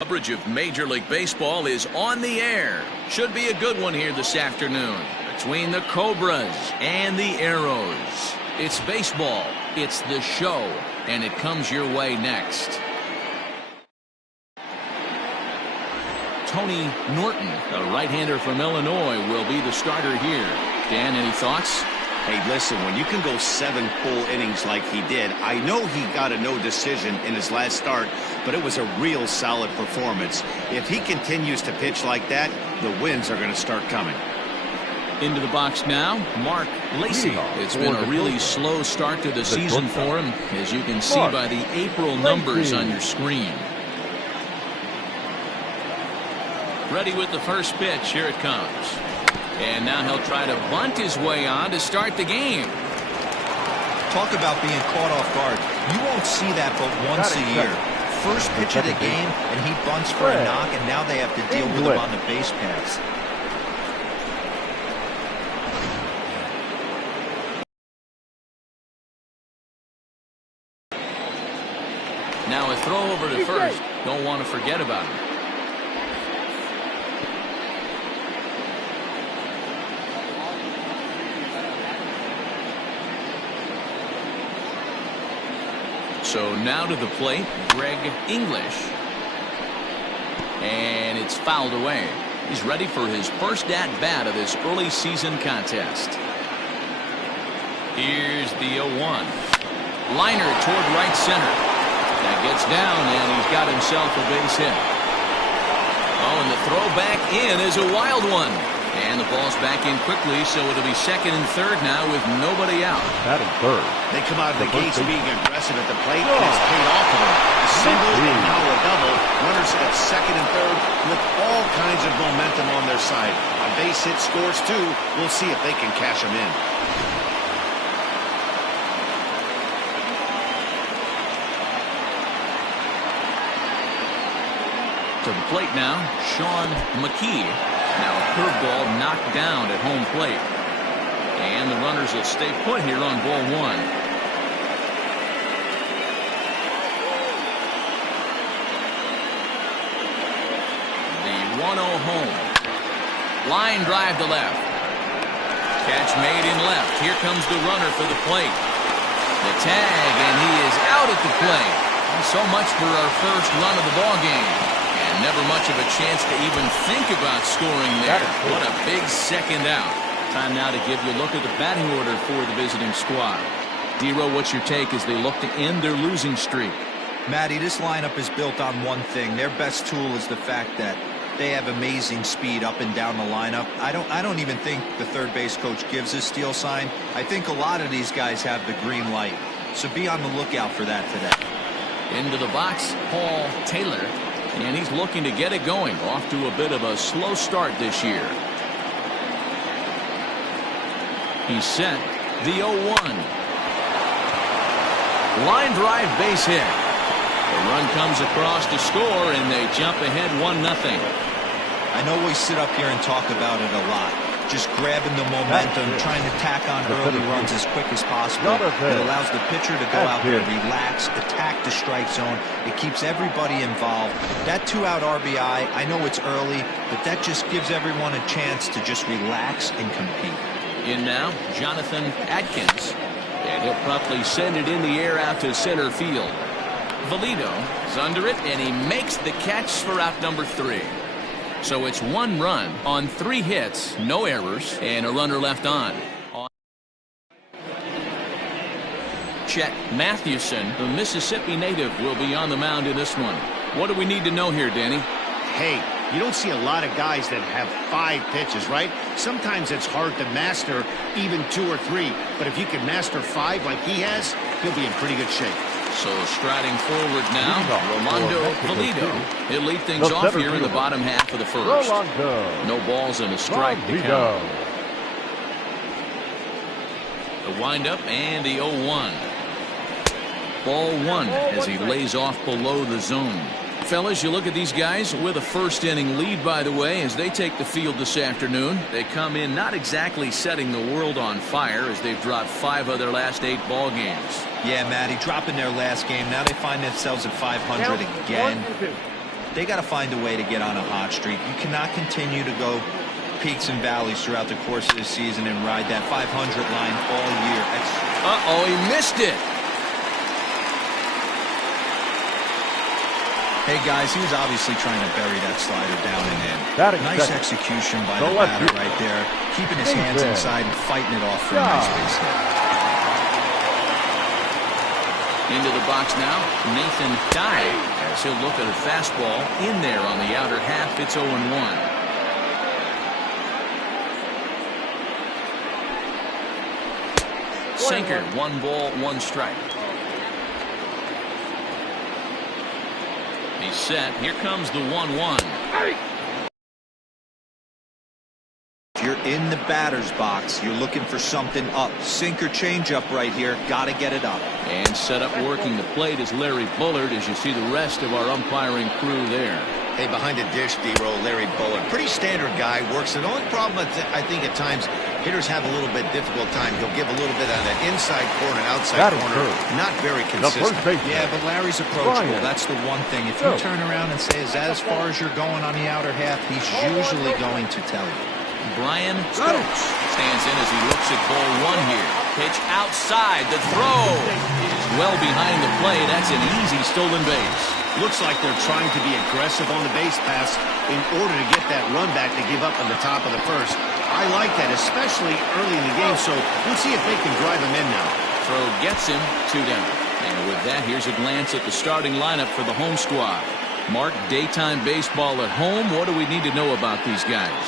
Coverage of Major League Baseball is on the air. Should be a good one here this afternoon between the Cobras and the Arrows. It's baseball, it's the show, and it comes your way next. Tony Norton, the right-hander from Illinois, will be the starter here. Dan, any thoughts? Hey, listen, when you can go 7 full innings like he did, I know he got a no decision in his last start, but it was a real solid performance. If he continues to pitch like that, the wins are going to start coming. Into the box now, Mark Lacey. It's been a really slow start to the season for him, as you can see by the April numbers on your screen. Ready with the first pitch. Here it comes. And now he'll try to bunt his way on to start the game. Talk about being caught off guard. You won't see that but once a year. First pitch of the game, and he bunts for a knock, and now they have to deal with him on the base paths. Now a throw over to first. Don't want to forget about him. So now to the plate, Greg English. And it's fouled away. He's ready for his first at-bat of this early season contest. Here's the 0-1. Liner toward right center. That gets down, and he's got himself a base hit. Oh, and the throw back in is a wild one. And the ball's back in quickly, so it'll be second and third now with nobody out. Batting third. They come out of the gates being aggressive at the plate, and it's paid off for them. A single and now a double. Runners at second and third with all kinds of momentum on their side. A base hit scores too. We'll see if they can cash them in. To the plate now, Sean McKee. Now a curveball knocked down at home plate. And the runners will stay put here on ball one. The 1-0 home. Line drive to left. Catch made in left. Here comes the runner for the plate. The tag, and he is out at the plate. So much for our first run of the ball game. And never much of a chance to even think about scoring there. What a big second out. Time now to give you a look at the batting order for the visiting squad. D-Row, what's your take as they look to end their losing streak? Matty, this lineup is built on one thing. Their best tool is the fact that they have amazing speed up and down the lineup. I don't even think the third base coach gives a steal sign. I think a lot of these guys have the green light. So be on the lookout for that today. Into the box, Paul Taylor. And he's looking to get it going. Off to a bit of a slow start this year. He's set. The 0-1. Line drive base hit. The run comes across to score, and they jump ahead 1-0. I know we sit up here and talk about it a lot. Just grabbing the momentum, trying to tack on early runs as quick as possible. It allows the pitcher to go out there, relax, attack the strike zone. It keeps everybody involved. That 2-out RBI, I know it's early, but that just gives everyone a chance to just relax and compete. In now, Jonathan Atkins. And he'll promptly send it in the air out to center field. Valido is under it, and he makes the catch for out number 3. So it's 1 run on 3 hits, no errors, and a runner left on. Chet Mathewson, the Mississippi native, will be on the mound in this one. What do we need to know here, Danny? Hey, you don't see a lot of guys that have 5 pitches, right? Sometimes it's hard to master even 2 or 3. But if you can master 5 like he has, he'll be in pretty good shape. So striding forward now, Rolando Valido. He'll lead things off here in the bottom half of the first. No balls and a strike to count. The windup and the 0-1. Ball 1 as he lays off below the zone. Fellas, you look at these guys with a first inning lead, by the way, as they take the field this afternoon. They come in not exactly setting the world on fire as they've dropped 5 of their last 8 ball games. Yeah, Matty, dropping their last game. Now they find themselves at 500 again. they got to find a way to get on a hot streak. You cannot continue to go peaks and valleys throughout the course of the season and ride that 500 line all year. Uh-oh, he missed it. Hey, guys, he was obviously trying to bury that slider down and in. Nice execution by the batter right there, keeping his hands inside and fighting it off for a nice base hit. Into the box now, Nathan Dye, as he'll look at a fastball in there on the outer half. It's 0-1. Sinker, 1 ball, 1 strike. He's set. Here comes the 1-1. If you're in the batter's box, you're looking for something up. Sinker changeup right here. Got to get it up. And set up working the plate is Larry Bullard, as you see the rest of our umpiring crew there. Hey, behind the dish, D-roll, Larry Bullard. Pretty standard guy, works it. The only problem, I think, at times, hitters have a little bit difficult time. He'll give a little bit on that inside corner, outside corner. Not very consistent. Yeah, but Larry's approachable. That's the one thing. If you turn around and say, is that as far as you're going on the outer half, he's usually going to tell you. Brian Stokes stands in as he looks at ball 1 here. Pitch outside. The throw is well behind the play. That's an easy stolen base. Looks like they're trying to be aggressive on the base pass in order to get that run back to give up on the top of the first. I like that, especially early in the game, so we'll see if they can drive him in now. Throw gets him, 2 down. And with that, here's a glance at the starting lineup for the home squad. Mark, daytime baseball at home. What do we need to know about these guys?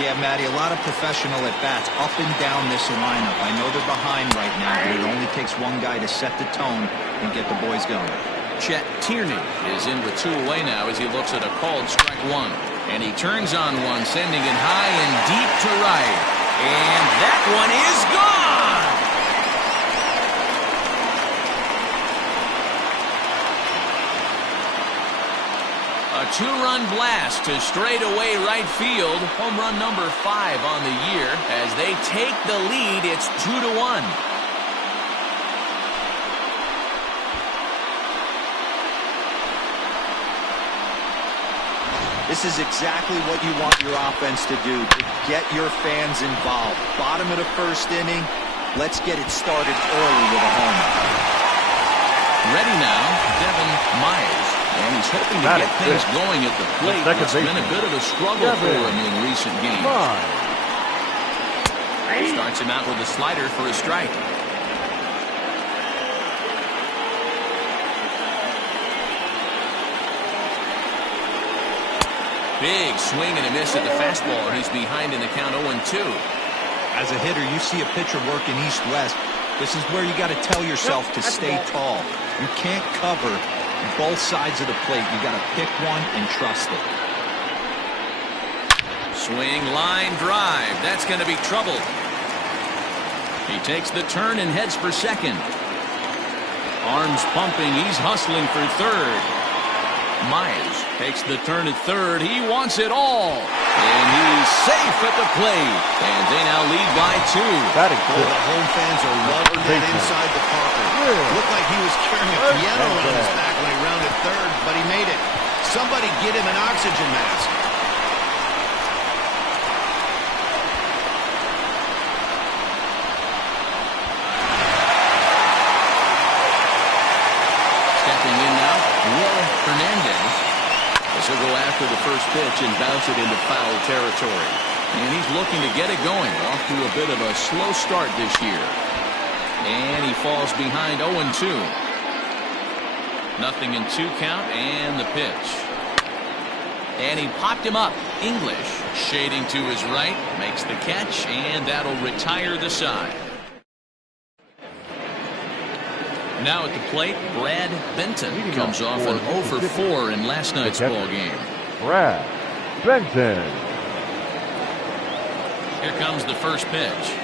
Yeah, Matty, a lot of professional at-bats up and down this lineup. I know they're behind right now, but it only takes one guy to set the tone and get the boys going. Chet Tierney is in with 2 away now as he looks at a called strike 1. And he turns on one, sending it high and deep to right. And that one is gone! A 2-run blast to straightaway right field. Home run number 5 on the year. As they take the lead, it's 2-1. This is exactly what you want your offense to do, to get your fans involved. Bottom of the first inning, let's get it started early with a homer. Ready now, Devin Myers. And he's hoping to get things going at the plate. It's been a bit of a struggle for him in recent games. Starts him out with a slider for a strike. Big swing and a miss at the fastball. He's behind in the count 0-2. As a hitter, you see a pitcher working east-west. This is where you got to tell yourself to stay tall. You can't cover both sides of the plate. You got to pick one and trust it. Swing, line, drive. That's going to be trouble. He takes the turn and heads for second. Arms pumping. He's hustling for third. Myers takes the turn at third. He wants it all. And he's safe at the plate. And they now lead by 2. The home fans are loving that inside the Parker. Looked like he was carrying a piano on his back when he rounded third, but he made it. Somebody get him an oxygen mask. Stepping in now, Will Hernandez. As he'll go after the first pitch and bounce it into foul territory. And he's looking to get it going. Off to a bit of a slow start this year. And he falls behind 0-2. Nothing in 2 count and the pitch. And he popped him up. English shading to his right. Makes the catch and that'll retire the side. Now at the plate, Brad Benton comes off an 0-for-4 in last night's ball game. Brad Benton. Here comes the first pitch.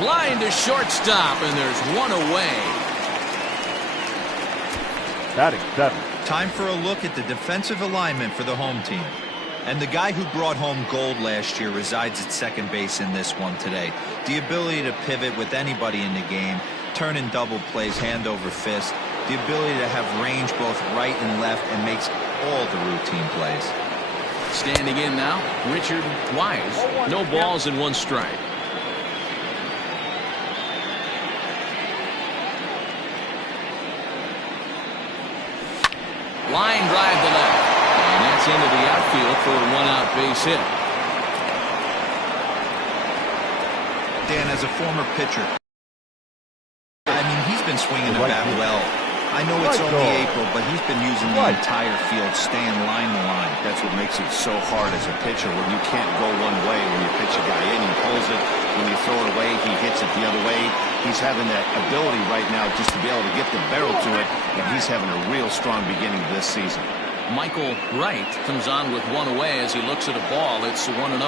Line to shortstop, and there's one away. Batting 7. Time for a look at the defensive alignment for the home team. And the guy who brought home gold last year resides at second base in this one today. The ability to pivot with anybody in the game, turning double plays hand over fist. The ability to have range both right and left and makes all the routine plays. Standing in now, Richard Wise. No balls and 1 strike. Line drive to left. And that's into the outfield for a 1-out base hit. Dan, as a former pitcher, I mean, he's been swinging the bat well. I know it's only April, but he's been using the entire field, staying line to line. That's what makes it so hard as a pitcher when you can't go one way when you pitch a guy in. He pulls it. When you throw it away, he hits it the other way. He's having that ability right now just to be able to get the barrel to it, and he's having a real strong beginning this season. Michael Wright comes on with 1 away as he looks at a ball. It's 1-0.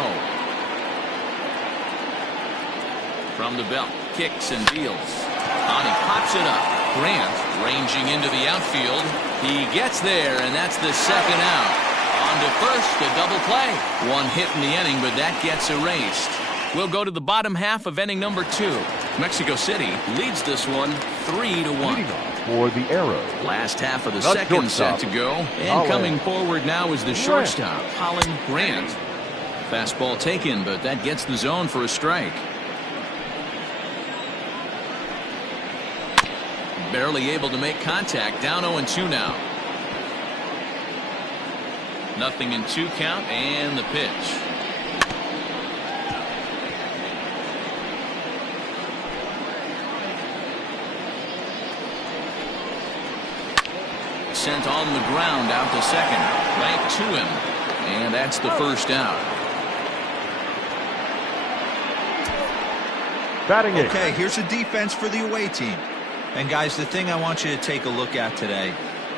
From the belt, kicks and deals. He pops it up. Grant ranging into the outfield. He gets there, and that's the 2nd out. On to first, a double play. 1 hit in the inning, but that gets erased. We'll go to the bottom half of inning number 2. Mexico City leads this one 3-1. For the Arrows. Last half of the second set to go. And coming forward now is the shortstop, Holland Grant. Fastball taken, but that gets the zone for a strike. Barely able to make contact. Down 0-2 now. 0-2 count and the pitch. Sent on the ground out to second. Right to him. And that's the 1st out. Batting it. Okay, here's a defense for the away team. And guys, the thing I want you to take a look at today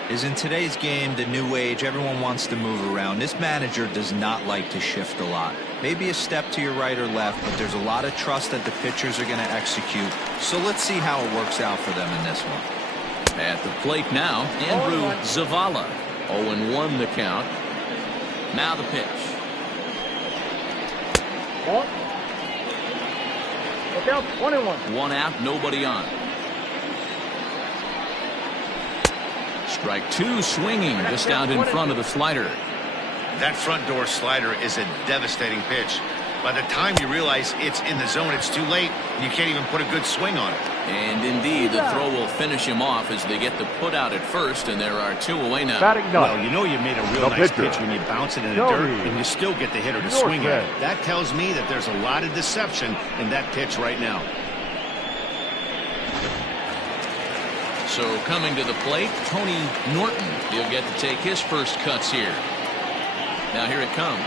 is in today's game, the new age, everyone wants to move around. This manager does not like to shift a lot. Maybe a step to your right or left, but there's a lot of trust that the pitchers are going to execute. So let's see how it works out for them in this one. At the plate now, Andrew Zavala. 0-1 the count. Now the pitch. Look out, 1-1. 1 out, nobody on. Strike 2, swinging just out in front of the slider. That front door slider is a devastating pitch. By the time you realize it's in the zone, it's too late. You can't even put a good swing on it. And indeed, the throw will finish him off as they get the put out at first, and there are 2 away now. Well, you know you made a real nice pitch when you bounce it in the dirt and you still get the hitter to swing at it. That tells me that there's a lot of deception in that pitch right now. So coming to the plate, Tony Norton. He'll get to take his first cuts here. Now here it comes.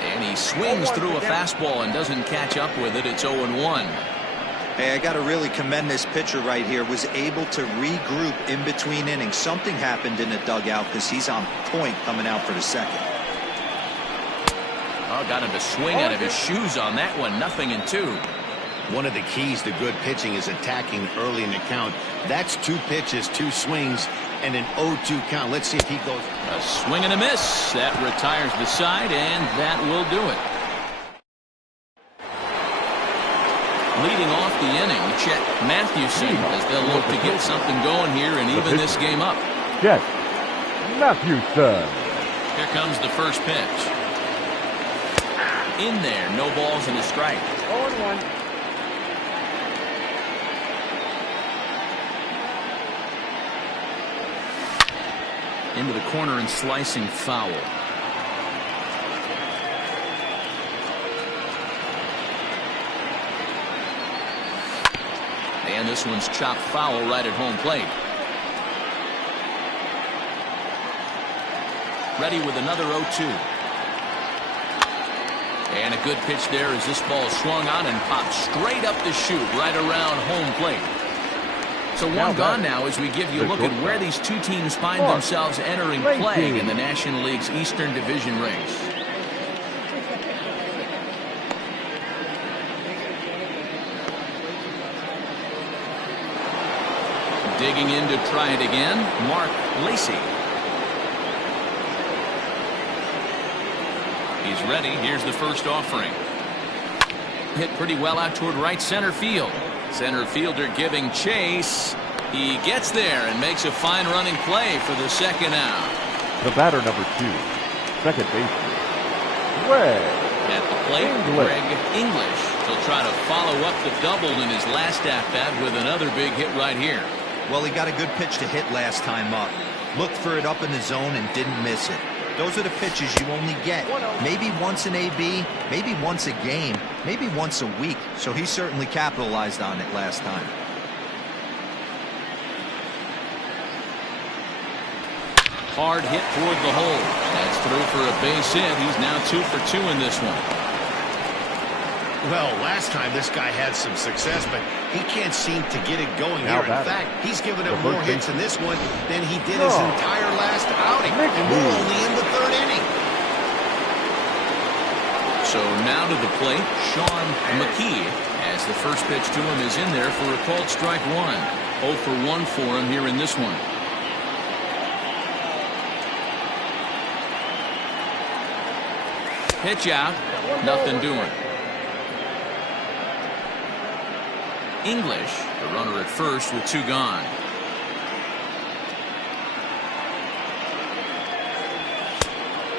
And he swings through a fastball and doesn't catch up with it. It's 0-1. Hey, I got to really commend this pitcher right here. Was able to regroup in between innings. Something happened in the dugout because he's on point coming out for the second. Oh, got him to swing out of his shoes on that one. 0-2. One of the keys to good pitching is attacking early in the count. That's 2 pitches, 2 swings, and an 0-2 count. Let's see if he goes. A swing and a miss. That retires the side, and that will do it. Leading off the inning, Chet Mathewson, as they'll look to get something going here and even this game up. Chet Mathewson. Here comes the first pitch. In there, no balls and a strike. 0-1. Into the corner and slicing foul. And this one's chopped foul right at home plate. Ready with another 0-2. And a good pitch there as this ball swung on and popped straight up the chute right around home plate. So one gone now as we give you a look at where these 2 teams find themselves entering play in the National League's Eastern Division race. Digging in to try it again, Mark Lacey. He's ready. Here's the first offering. Hit pretty well out toward right center field. Center fielder giving chase. He gets there and makes a fine running play for the second out. The batter, number 2, second baseman, Greg. At the plate, Greg English. He'll try to follow up the double in his last at-bat with another big hit right here. Well, he got a good pitch to hit last time up. Looked for it up in the zone and didn't miss it. Those are the pitches you only get. Maybe once an AB, maybe once a game, maybe once a week. So he certainly capitalized on it last time. Hard hit toward the hole. That's through for a base hit. He's now 2 for 2 in this one. Well, last time this guy had some success, but he can't seem to get it going here. In fact, he's given up more hits in this one than he did his entire last outing. And we're only in the 3rd inning. So now to the plate, Sean McKee, as the first pitch to him is in there for a called strike 1. 0 for 1 for him here in this one. Pitch out, nothing doing. English, the runner at first with 2 gone.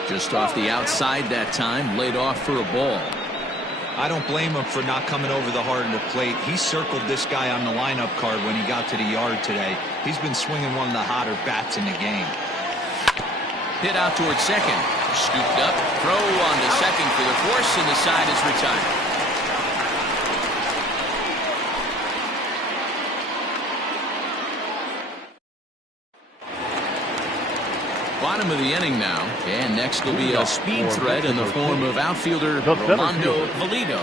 Just off the outside that time, laid off for a ball. I don't blame him for not coming over the heart of the plate. He circled this guy on the lineup card when he got to the yard today. He's been swinging one of the hotter bats in the game. Hit out towards second. Scooped up. Throw on to second for the force, and the side is retired. Bottom of the inning now, and next will be a speed threat in the form of outfielder Rolando Valido.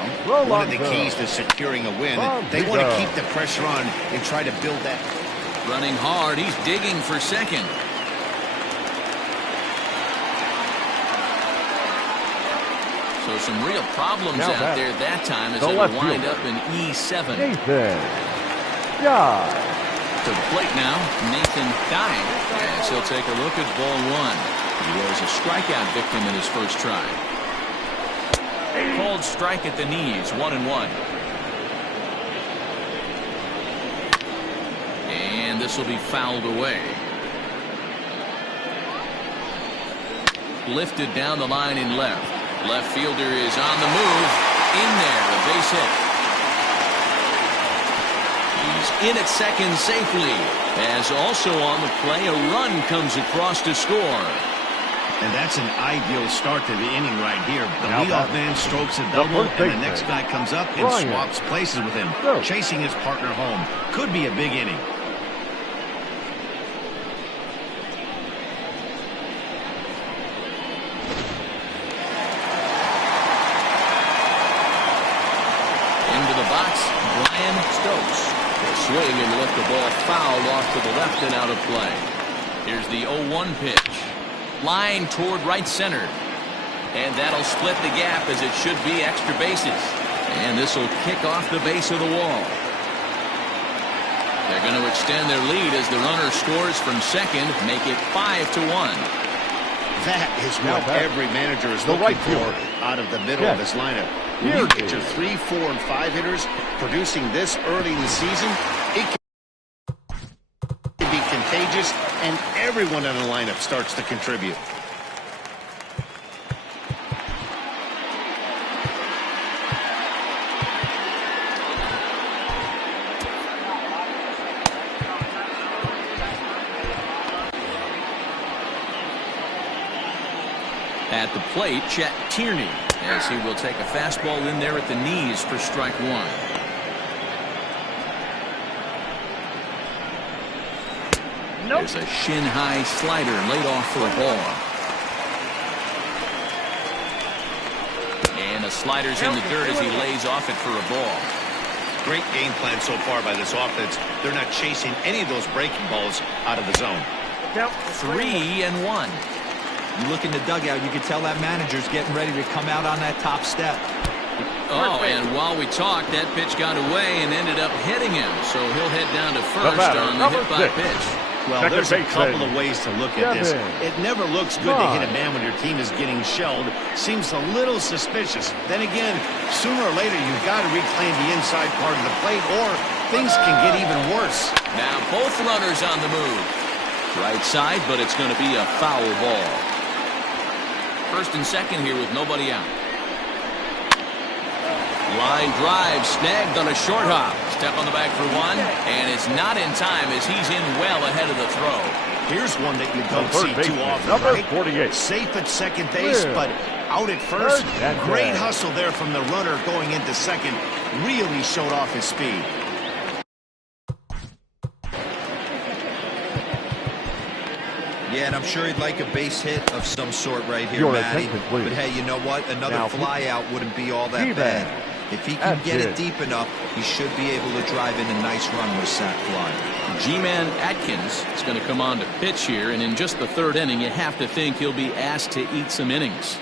One of the keys to securing a win, they want to keep the pressure on and try to build that. Running hard, he's digging for second. So some real problems out there that time as it'll wind up in E7. Nathan Dye. To the plate now, Nathan Dye, as he'll take a look at ball 1. He was a strikeout victim in his first try. Called strike at the knees, 1-1. And this will be fouled away. Lifted down the line in left. Left fielder is on the move. In there, a base hit. He's in at second safely. As also on the play, a run comes across to score. And that's an ideal start to the inning right here. The leadoff man strokes a double, and the next guy comes up and swaps places with him, chasing his partner home. Could be a big inning. Swing and let the ball foul off to the left and out of play. Here's the 0-1 pitch. Line toward right center. And that'll split the gap as it should be extra bases. And this will kick off the base of the wall. They're going to extend their lead as the runner scores from second, make it 5-1. That is what every manager is looking for out of the middle of this lineup. When you get your 3, 4, and 5 hitters producing this early in the season, it can be contagious, and everyone in the lineup starts to contribute. At the plate, Chet Tierney, as he will take a fastball in there at the knees for strike 1. There's a shin-high slider laid off for a ball. And the slider's in the dirt as he lays off it for a ball. Great game plan so far by this offense. They're not chasing any of those breaking balls out of the zone. 3-1. You look in the dugout, you can tell that manager's getting ready to come out on that top step. Oh, and while we talked, that pitch got away and ended up hitting him. So he'll head down to first on the hit by pitch. Well, there's a couple of ways to look at this. It never looks good to hit a man when your team is getting shelled. Seems a little suspicious. Then again, sooner or later, you've got to reclaim the inside part of the plate or things can get even worse. Now both runners on the move. Right side, but it's going to be a foul ball. First and second here with nobody out. Line drive snagged on a short hop. Step on the back for one, and it's not in time as he's in well ahead of the throw. Here's one that you don't see too often, number right? 48. Safe at second base, but out at first. Great hustle there from the runner going into second. Really showed off his speed. Yeah, and I'm sure he'd like a base hit of some sort right here, Matty. But hey, you know what? Another fly out wouldn't be all that bad. If he can get it deep enough, he should be able to drive in a nice run with sac fly. G-Man Atkins is going to come on to pitch here, and in just the third inning, you have to think he'll be asked to eat some innings.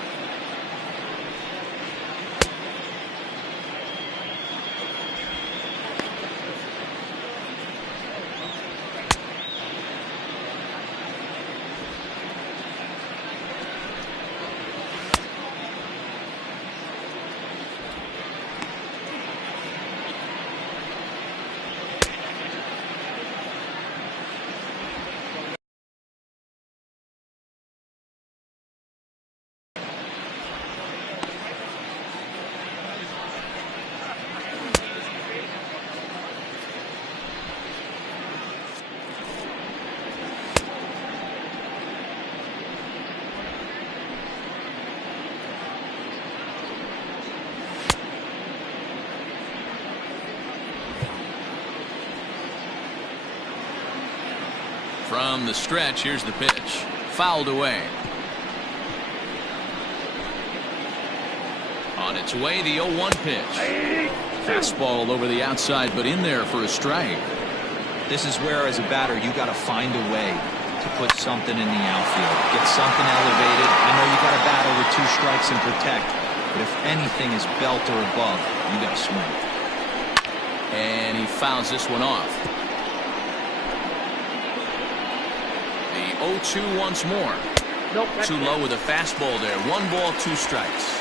From the stretch, here's the pitch. Fouled away. On its way, the 0-1 pitch. Fastball over the outside, but in there for a strike. This is where, as a batter, you got to find a way to put something in the outfield. Get something elevated. I know you got to battle with 2 strikes and protect, but if anything is belt or above, you got to swing. And he fouls this one off. 0-2 once more. Nope. Too low with a fastball there. 1 ball, 2 strikes.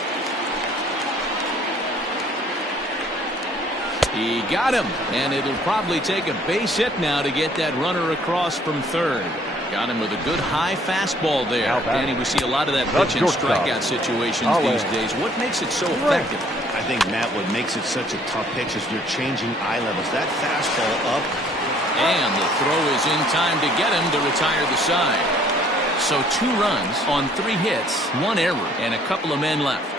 He got him, and it'll probably take a base hit now to get that runner across from third. Got him with a good high fastball there. Danny, we see a lot of that pitch in strikeout situations these days. What makes it so effective? I think, Matt, what makes it such a tough pitch is you're changing eye levels. That fastball up. And the throw is in time to get him to retire the side. So 2 runs on 3 hits, 1 error, and a couple of men left.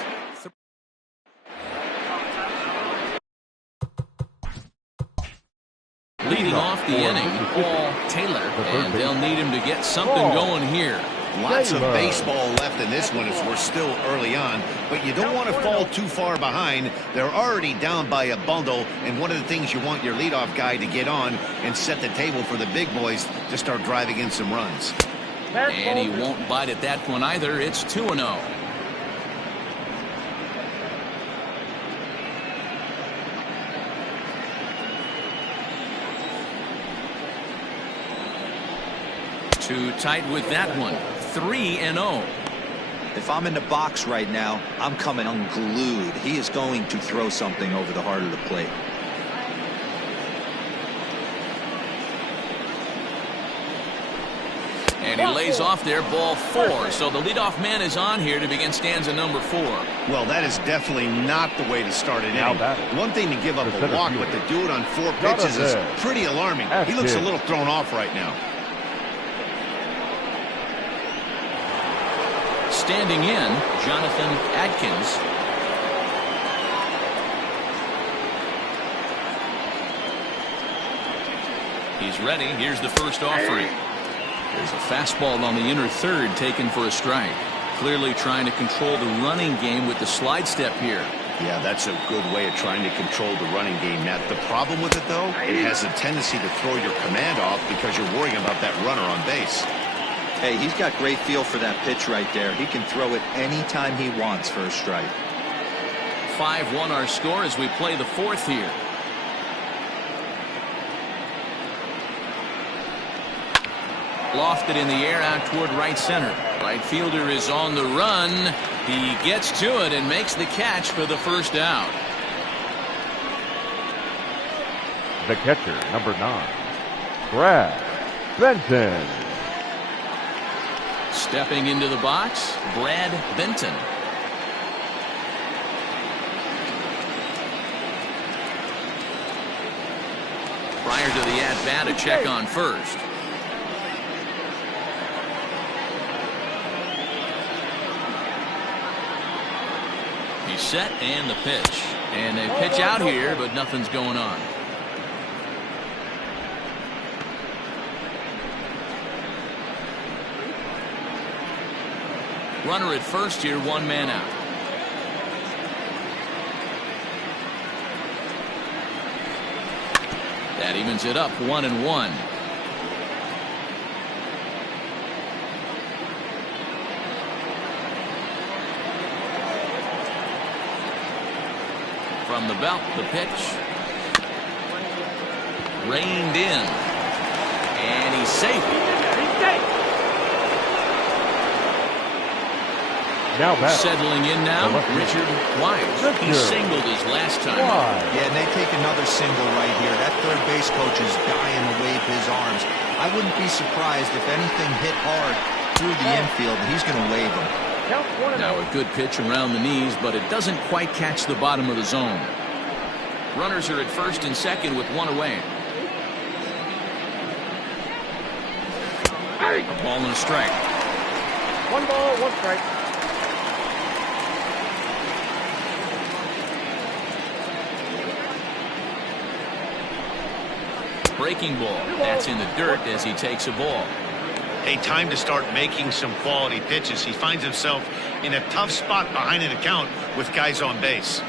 Leading off the inning, Paul Taylor, and they'll need him to get something going here. Lots of baseball left in this one as we're still early on, but you don't want to fall too far behind. They're already down by a bundle, and one of the things you want your leadoff guy to get on and set the table for the big boys to start driving in some runs. And he won't bite at that one either. It's 2-0. Too tight with that one. 3-0. If I'm in the box right now, I'm coming unglued. He is going to throw something over the heart of the plate. And he lays off there, ball 4. So the leadoff man is on here to begin stanza number 4. Well, that is definitely not the way to start an inning. One thing to give up a walk, but to do it on 4 pitches is pretty alarming. He looks a little thrown off right now. Standing in, Jonathan Atkins. He's ready. Here's the first offering. There's a fastball on the inner third taken for a strike. Clearly trying to control the running game with the slide step here. Yeah, that's a good way of trying to control the running game, Matt. The problem with it, though, it has a tendency to throw your command off because you're worrying about that runner on base. Hey, he's got great feel for that pitch right there. He can throw it anytime he wants for a strike. 5-1 our score as we play the 4th here. Lofted in the air out toward right center. Right fielder is on the run. He gets to it and makes the catch for the first out. The catcher, number 9, Brad Benton. Stepping into the box, Brad Benton. Prior to the at-bat, a check on first. He's set and the pitch. And they pitch out here, but nothing's going on. Runner at first here, 1 man out. That evens it up, 1-1. From the belt, the pitch. Reined in. And he's safe. Now back. Settling in now, Richard Wise. He singled his last time. Yeah, and they take another single right here. That third base coach is dying to wave his arms. I wouldn't be surprised if anything hit hard through the infield. He's going to wave them. Now a good pitch around the knees, but it doesn't quite catch the bottom of the zone. Runners are at first and second with 1 away. A ball and a strike. 1 ball, 1 strike. Breaking ball. That's in the dirt as he takes a ball. Hey, time to start making some quality pitches. He finds himself in a tough spot behind an account with guys on base.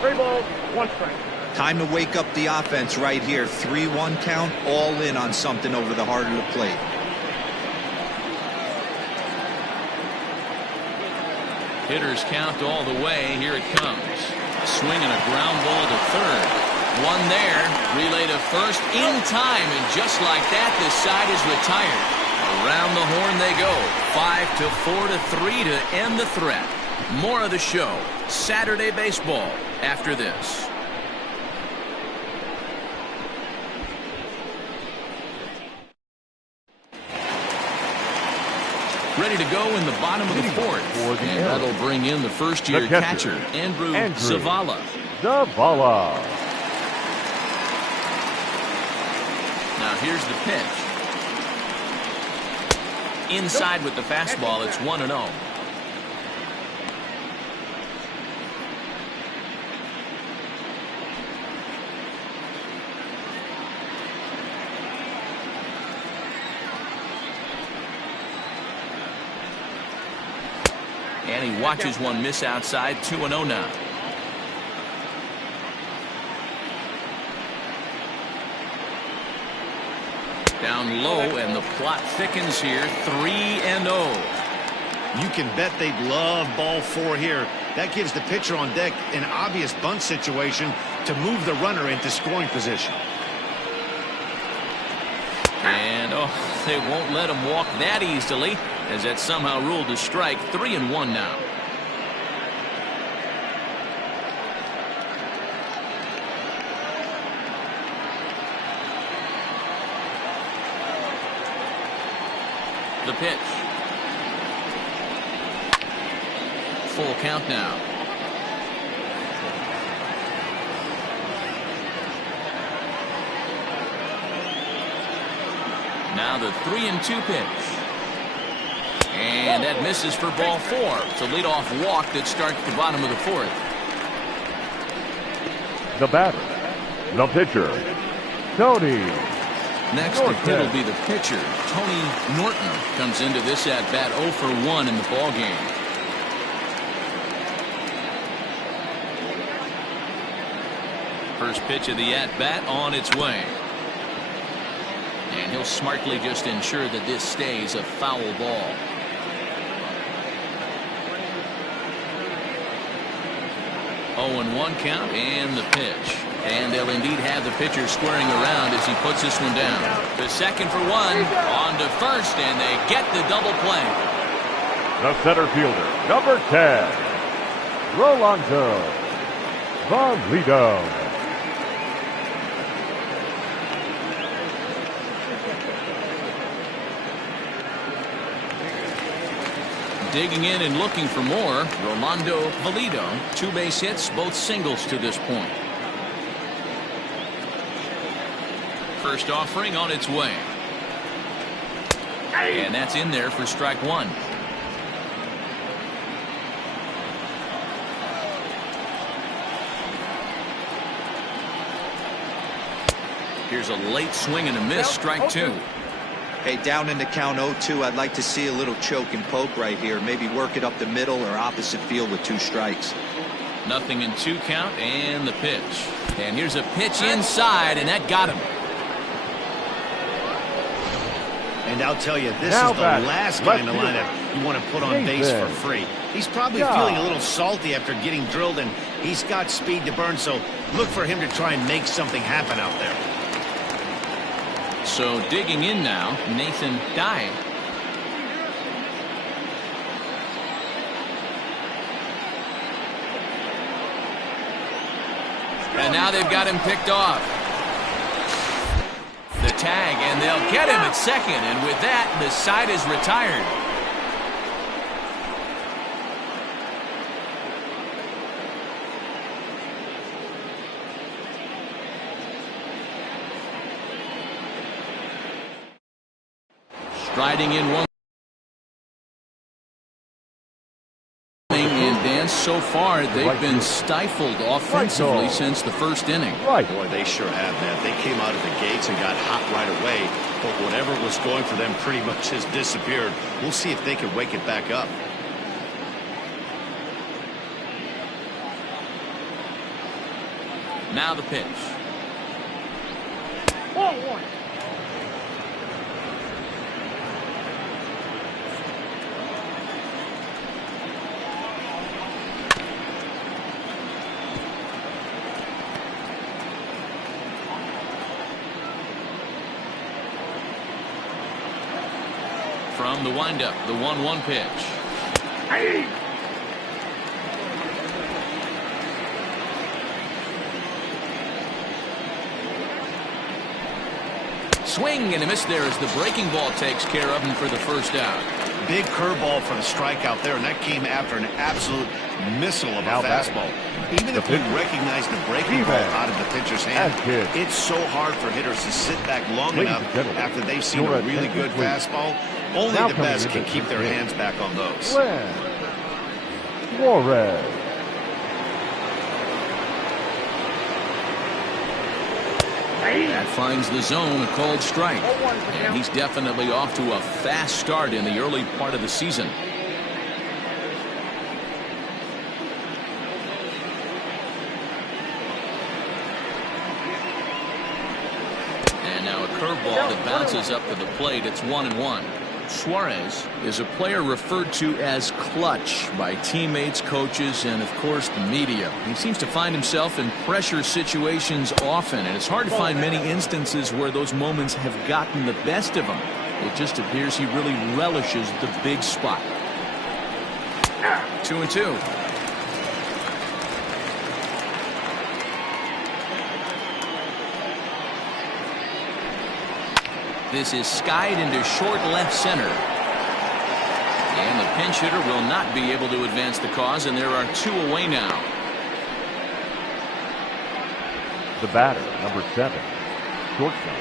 Three balls, 1 strike. Time to wake up the offense right here. 3-1 count, all in on something over the heart of the plate. Hitters count all the way. Here it comes. A swing and a ground ball to third. 1 there. Relay to first in time. And just like that, this side is retired. Around the horn they go. 5-4-3 to end the threat. More of the show. Saturday baseball after this. Ready to go in the bottom of the 4th. And that'll bring in the first-year catcher, Andrew Zavala. Now here's the pitch. Inside with the fastball, it's 1-0. And he watches one miss outside. 2-0 now. Down low, and the plot thickens here. 3-0. You can bet they'd love ball 4 here. That gives the pitcher on deck an obvious bunt situation to move the runner into scoring position. And they won't let him walk that easily, as that somehow ruled a strike. 3-1 now. The pitch. Full count now. Now the 3-2 pitch. And that misses for ball 4. It's a leadoff walk that starts the bottom of the 4th. The batter, the pitcher, Tony. Next to hit will be the pitcher. Tony Norton comes into this at-bat 0 for 1 in the ball game. First pitch of the at-bat on its way. And he'll smartly just ensure that this stays a foul ball. Oh, and 1 count, and the pitch. And they'll indeed have the pitcher squaring around as he puts this one down. The second for one, on to first, and they get the double play. The center fielder, number 10, Rolando Valido. Digging in and looking for more, Rolando Valido. 2 base hits, both singles to this point. First offering on its way. And that's in there for strike 1. Here's a late swing and a miss, strike 2. Hey, down in the count 0-2, I'd like to see a little choke and poke right here. Maybe work it up the middle or opposite field with 2 strikes. Nothing in 2 count, and the pitch. And here's a pitch inside, and that got him. And I'll tell you, this is the last guy in the lineup you want to put on base for free. He's probably feeling a little salty after getting drilled, and he's got speed to burn, so look for him to try and make something happen out there. So digging in now, Nathan Dye. And now they've got him picked off. The tag, and they'll get him at second, and with that, the side is retired. Striding in one. And Dan, so far they've been stifled offensively since the first inning. Boy, they sure have, man. They came out of the gates and got hot right away, but whatever was going for them pretty much has disappeared. We'll see if they can wake it back up. Now the pitch. Ball 1. From the windup, the 1-1 pitch. Hey. Swing and a miss there as the breaking ball takes care of him for the first out. Big curveball for the strikeout there, and that came after an absolute missile of a fastball. Even if we recognize the breaking ball out of the pitcher's hand, it's so hard for hitters to sit back long enough after they've seen a really good fastball. Only the best can keep their hands back on those. Suarez. That finds the zone, a called strike. And he's definitely off to a fast start in the early part of the season. And now a curveball that bounces up to the plate. It's 1-1. Suarez is a player referred to as clutch by teammates, coaches, and of course the media. He seems to find himself in pressure situations often, and it's hard to find many instances where those moments have gotten the best of him. It just appears he really relishes the big spot. 2-2. This is skied into short left center. And the pinch hitter will not be able to advance the cause, and there are 2 away now. The batter, number 7, shortstop,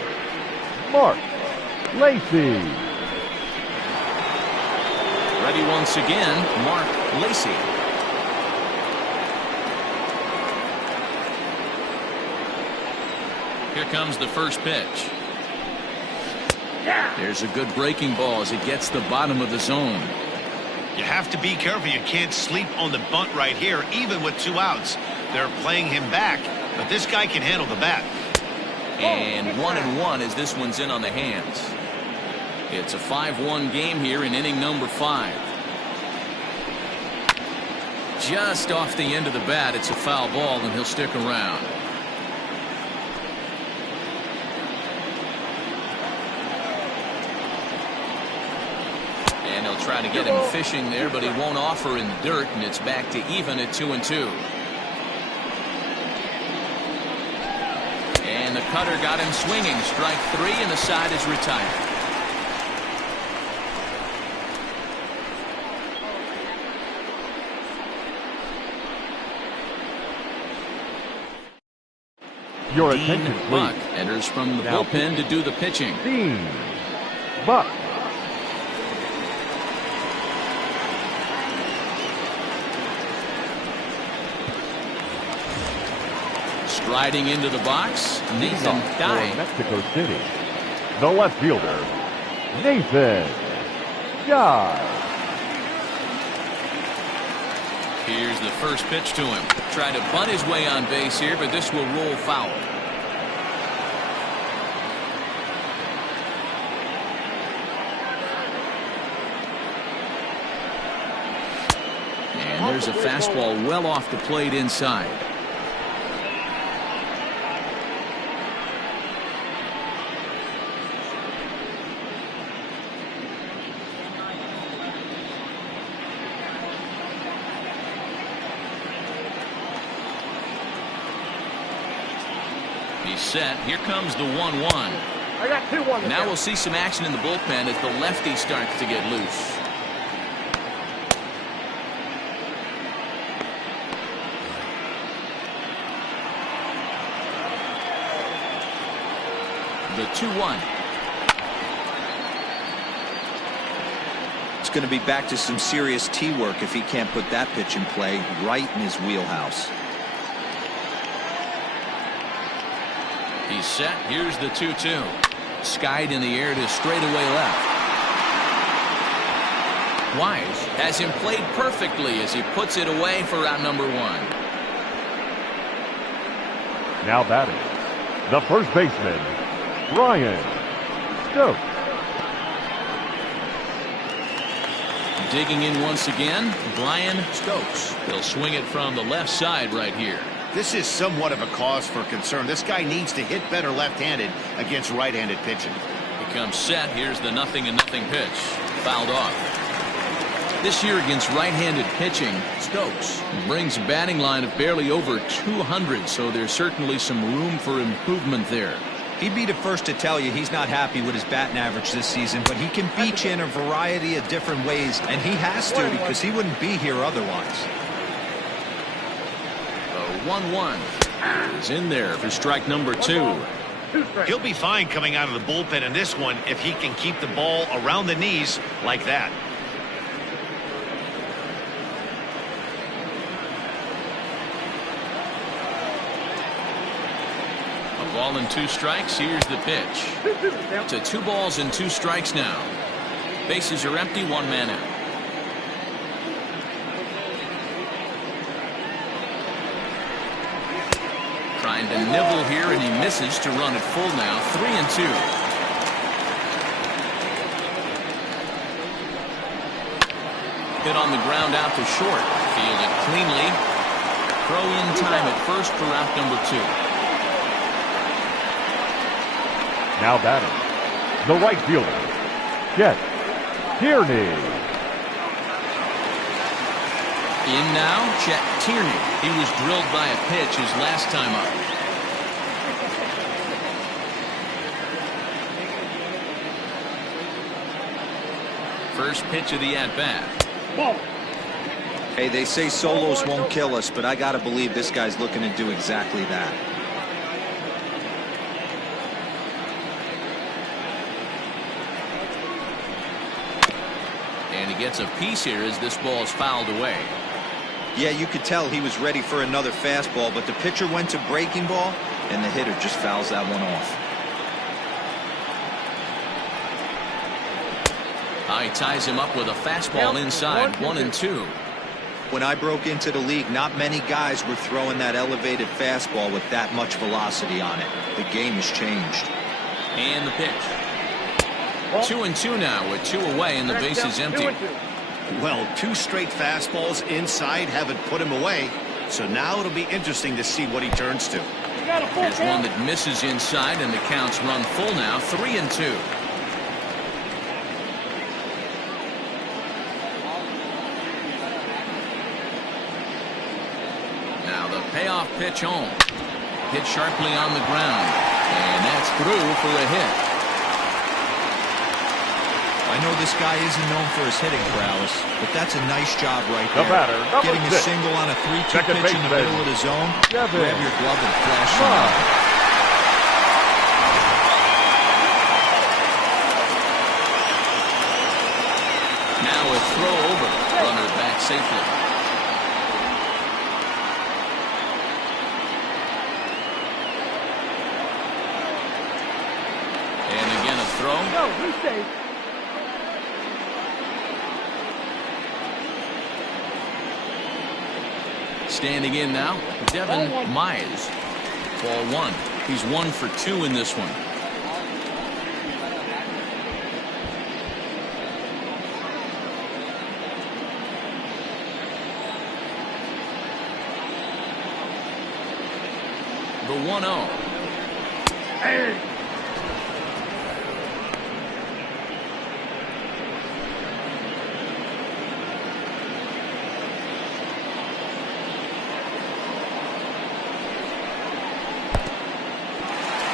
Mark Lacy. Ready once again, Mark Lacy. Here comes the first pitch. There's a good breaking ball as it gets the bottom of the zone. You have to be careful. You can't sleep on the bunt right here, even with 2 outs. They're playing him back, but this guy can handle the bat. And 1-1 as this one's in on the hands. It's a 5-1 game here in inning number 5. Just off the end of the bat, it's a foul ball, and he'll stick around. Try to get him fishing there, but he won't offer in the dirt, and it's back to even at 2-2. And the cutter got him swinging. Strike 3, and the side is retired. Your Dean attention, Buck please. enters from the Now, bullpen to do the pitching. Dean Buck. Striding into the box, Nathan Leading off Dye. for Mexico City, the left fielder, Nathan Dye. Here's the first pitch to him. Try to bunt his way on base here, but this will roll foul. And there's a fastball well off the plate inside. He's set. Here comes the 1-1. I got 2-1. Now we'll see some action in the bullpen as the lefty starts to get loose. The 2-1. It's going to be back to some serious tee work if he can't put that pitch in play right in his wheelhouse. He's set. Here's the 2-2. Skied in the air to straightaway left. Wise has him played perfectly as he puts it away for out number 1. Now batting, the first baseman, Brian Stokes. Digging in once again, Brian Stokes. He'll swing it from the left side right here. This is somewhat of a cause for concern. This guy needs to hit better left-handed against right-handed pitching. He comes set. Here's the 0-0 pitch. Fouled off. This year against right-handed pitching, Stokes brings a batting line of barely over 200, so there's certainly some room for improvement there. He'd be the first to tell you he's not happy with his batting average this season, but he can beat you in a variety of different ways, and he has to because he wouldn't be here otherwise. The 1-1 is in there for strike number 2. He'll be fine coming out of the bullpen in this one if he can keep the ball around the knees like that. A ball and 2 strikes. Here's the pitch. To 2 balls and 2 strikes now. Bases are empty. 1 man out. Trying to nibble here, and he misses to run it full now. 3-2. Hit on the ground out to short. Fielded cleanly. Throw in time at first for out number 2. Now batting, the right fielder, Chet Tierney. In now, Chet Tierney. He was drilled by a pitch his last time up. First pitch of the at-bat. Hey, they say solos won't kill us, but I got to believe this guy's looking to do exactly that. And he gets a piece here as this ball is fouled away. Yeah, you could tell he was ready for another fastball, but the pitcher went to breaking ball, and the hitter just fouls that one off. He ties him up with a fastball inside. 1-2. When I broke into the league, not many guys were throwing that elevated fastball with that much velocity on it. The game has changed. And the pitch. 2-2 now with 2 away and the bases empty. Well, 2 straight fastballs inside haven't put him away, so now it'll be interesting to see what he turns to. Here's one that misses inside, and the counts run full now. 3-2. Now the payoff pitch home. Hit sharply on the ground. And that's through for a hit. I know this guy isn't known for his hitting prowess, but that's a nice job right The there. batter, number Getting a 6. single on a 3-2 Second pitch in the baseman. middle of the zone. Kevin. Grab your glove and flash him out. Now a throw over. Runner back safely. And again a throw. No, he's safe. Standing in now, Devin Mize. Ball 1. He's 1 for 2 in this one. The 1-0. Hey.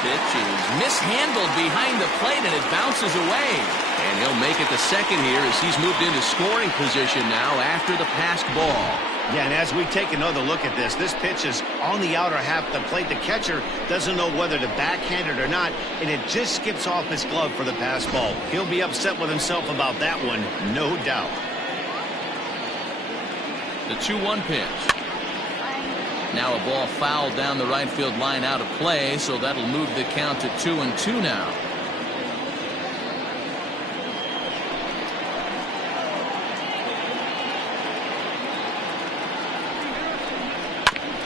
Pitch is mishandled behind the plate, and it bounces away. And he'll make it the second here as he's moved into scoring position now after the passed ball. Yeah, and as we take another look at this pitch is on the outer half of the plate. The catcher doesn't know whether to backhand it or not, and it just skips off his glove for the pass ball. He'll be upset with himself about that one, no doubt. The 2-1 pitch. Now a ball fouled down the right field line out of play, so that'll move the count to 2-2 now.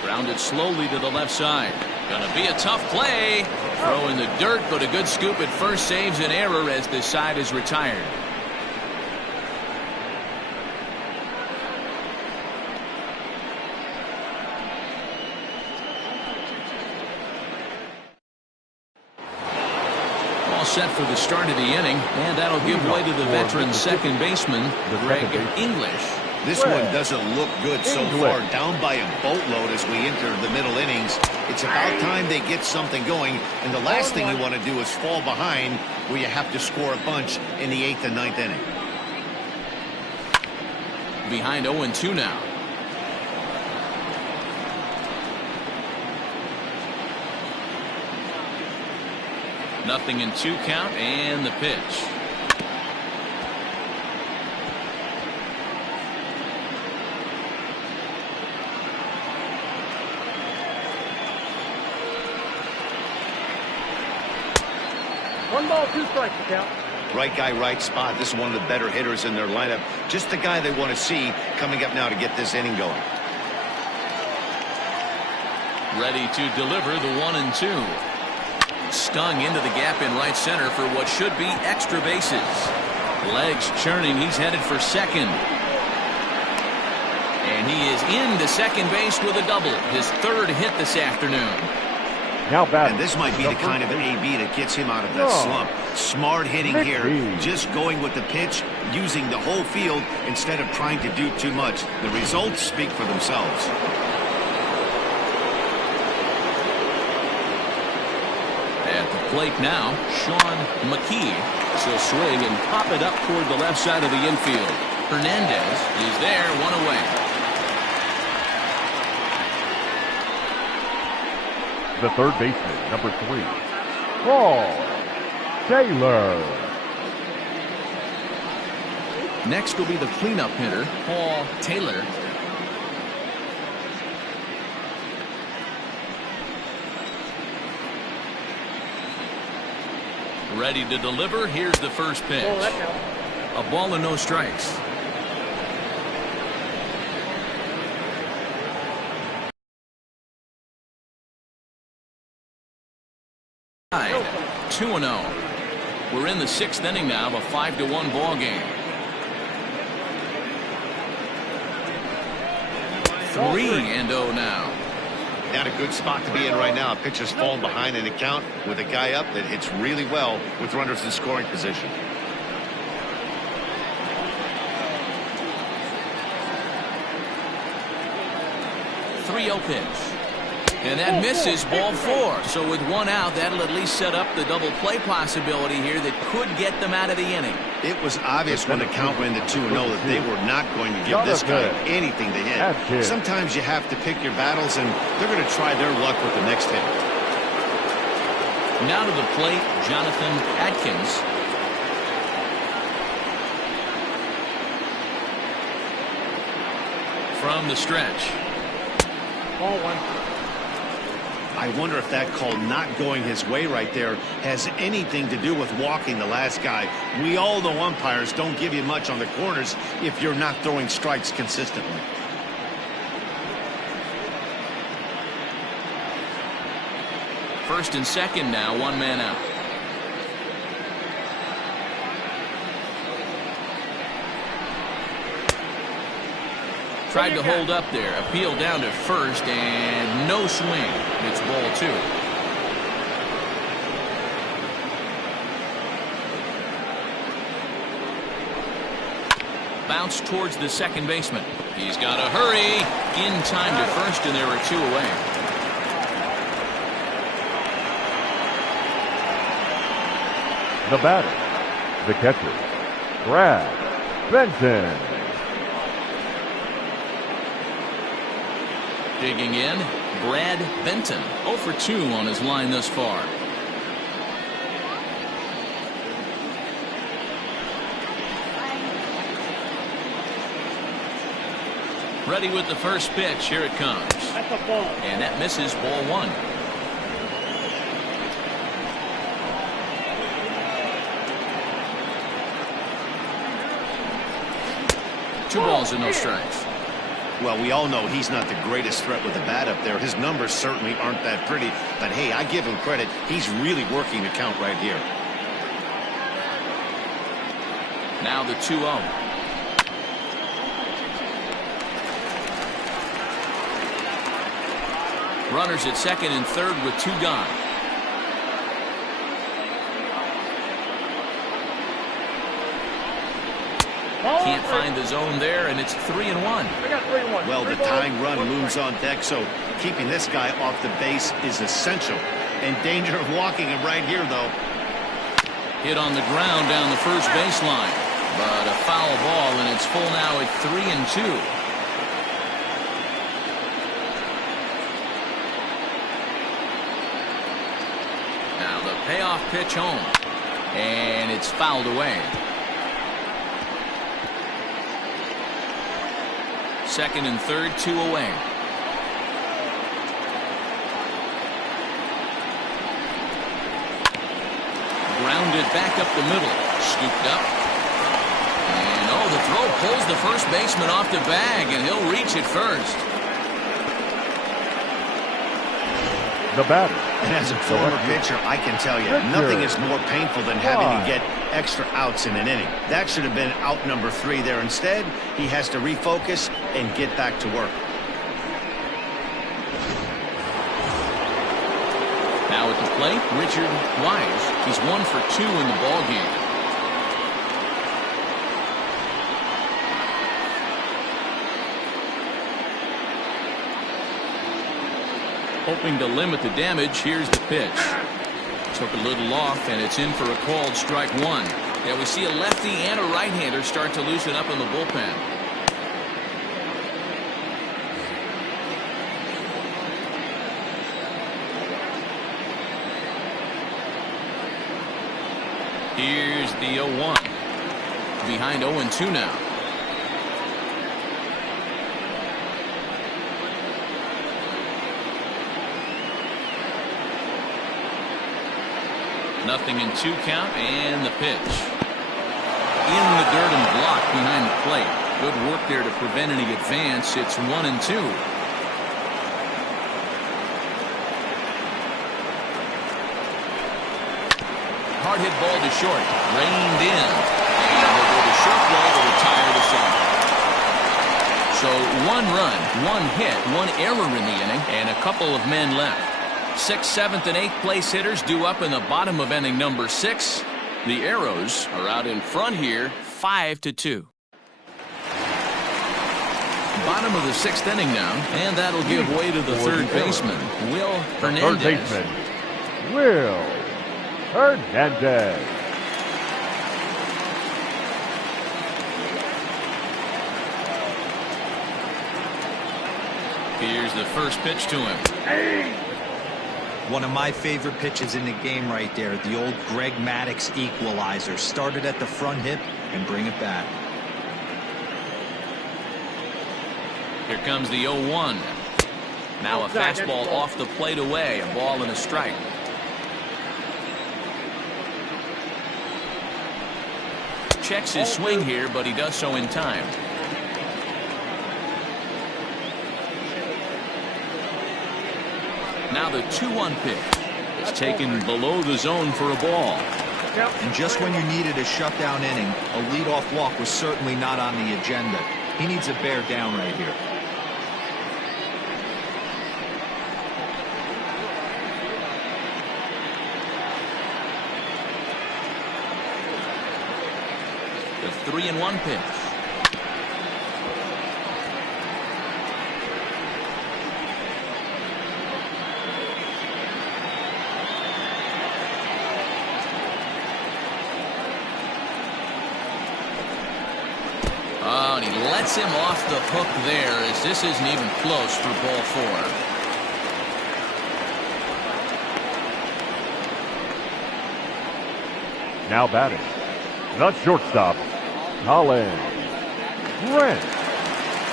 Grounded slowly to the left side. Gonna be a tough play. Throw in the dirt, but a good scoop at first saves an error as this side is retired. All set for the start of the inning, and that'll give way to the veteran second baseman, Greg English. This one doesn't look good so far. Down by a boatload as we enter the middle innings. It's about time they get something going, and the last thing you want to do is fall behind where you have to score a bunch in the 8th and 9th inning. Behind 0-2 now. Nothing in 2 count, and the pitch. One ball, 2 strikes to count. Right guy, right spot. This is one of the better hitters in their lineup. Just the guy they want to see coming up now to get this inning going. Ready to deliver the 1-2. Stung into the gap in right center for what should be extra bases. Legs churning. He's headed for second. And he is into second base with a double. His 3rd hit this afternoon. Now batting. And this might be the kind of an AB that gets him out of that slump. Smart hitting here. Just going with the pitch, using the whole field instead of trying to do too much. The results speak for themselves. At the plate now, Sean McKee. She'll swing and pop it up toward the left side of the infield. Hernandez is there, 1 away. The third baseman, number 3, Paul Taylor. Next will be the cleanup hitter, Paul Taylor. Ready to deliver. Here's the first pitch. Oh, that counts. A ball and no strikes. Tied 2-0. We're in the 6th inning now of a 5-1 ball game. 3-0 now. Not a good spot to be in right now. Pitcher's falling behind in the count with a guy up that hits really well with runners in scoring position. 3-0 pitch. And that misses, ball 4. So with one out, that'll at least set up the double play possibility here that could get them out of the inning. It was obvious when the count went to 2-0 that they were not going to give this guy anything to hit. Sometimes you have to pick your battles, and they're going to try their luck with the next hit. Now to the plate, Jonathan Atkins. From the stretch. Ball 1. I wonder if that call not going his way right there has anything to do with walking the last guy. We all know umpires don't give you much on the corners if you're not throwing strikes consistently. First and second now, one man out. Tried to hold up there. Appeal down to first, and no swing. It's ball 2. Bounce towards the second baseman. He's got to hurry. In time to first, and there are 2 away. The batter, the catcher, Brad Benton. Digging in, Brad Benton. 0 for 2 on his line thus far. Ready with the first pitch. Here it comes. That's a ball. And that misses, ball 1. Two balls and no strikes. Well, we all know he's not the greatest threat with the bat up there. His numbers certainly aren't that pretty. But, hey, I give him credit. He's really working the count right here. Now the 2-0. Runners at second and third with 2 gone. Can't find the zone there, and it's 3-1. I got 3-1. Well, the tying run looms on deck, so keeping this guy off the base is essential. In danger of walking him right here, though. Hit on the ground down the first baseline, but a foul ball, and it's full now at 3-2. Now the payoff pitch home, and it's fouled away. Second and third, 2 away. Grounded back up the middle. Scooped up. And the throw pulls the first baseman off the bag, and he'll reach it first. The batter. And as a former pitcher, I can tell you, nothing is more painful than having to get extra outs in an inning. That should have been out number 3 there. Instead, he has to refocus and get back to work. Now at the plate, Richard Wise. He's 1 for 2 in the ballgame. Hoping to limit the damage, here's the pitch. Took a little off, and it's in for a called strike 1. Yeah, we see a lefty and a right-hander start to loosen up in the bullpen. Here's the 0-1. Behind 0-2 now. Nothing in 2 count, and the pitch. In the dirt and blocked behind the plate. Good work there to prevent any advance. It's 1-2. Hard hit ball to short. Reined in. And they'll go to short play to retire to second. So 1 run, 1 hit, 1 error in the inning, and a couple of men left. 6th, 7th, and 8th place hitters due up in the bottom of inning number 6. The Arrows are out in front here, 5-2. Bottom of the 6th inning now, and that'll give way to the third baseman, Will Hernandez. Third baseman, Will Hernandez. Here's the first pitch to him. One of my favorite pitches in the game right there. The old Greg Maddux equalizer. Started at the front hip and bring it back. Here comes the 0-1. Now a fastball off the plate away. A ball and a strike. Checks his swing here, but he does so in time. Now the 2-1 pitch is taken below the zone for a ball. And just when you needed a shutdown inning, a leadoff walk was certainly not on the agenda. He needs a bear down right here. The 3-1 pitch. Oh, and he lets him off the hook there, as this isn't even close for ball 4. Now batting, the shortstop, Colin Grant.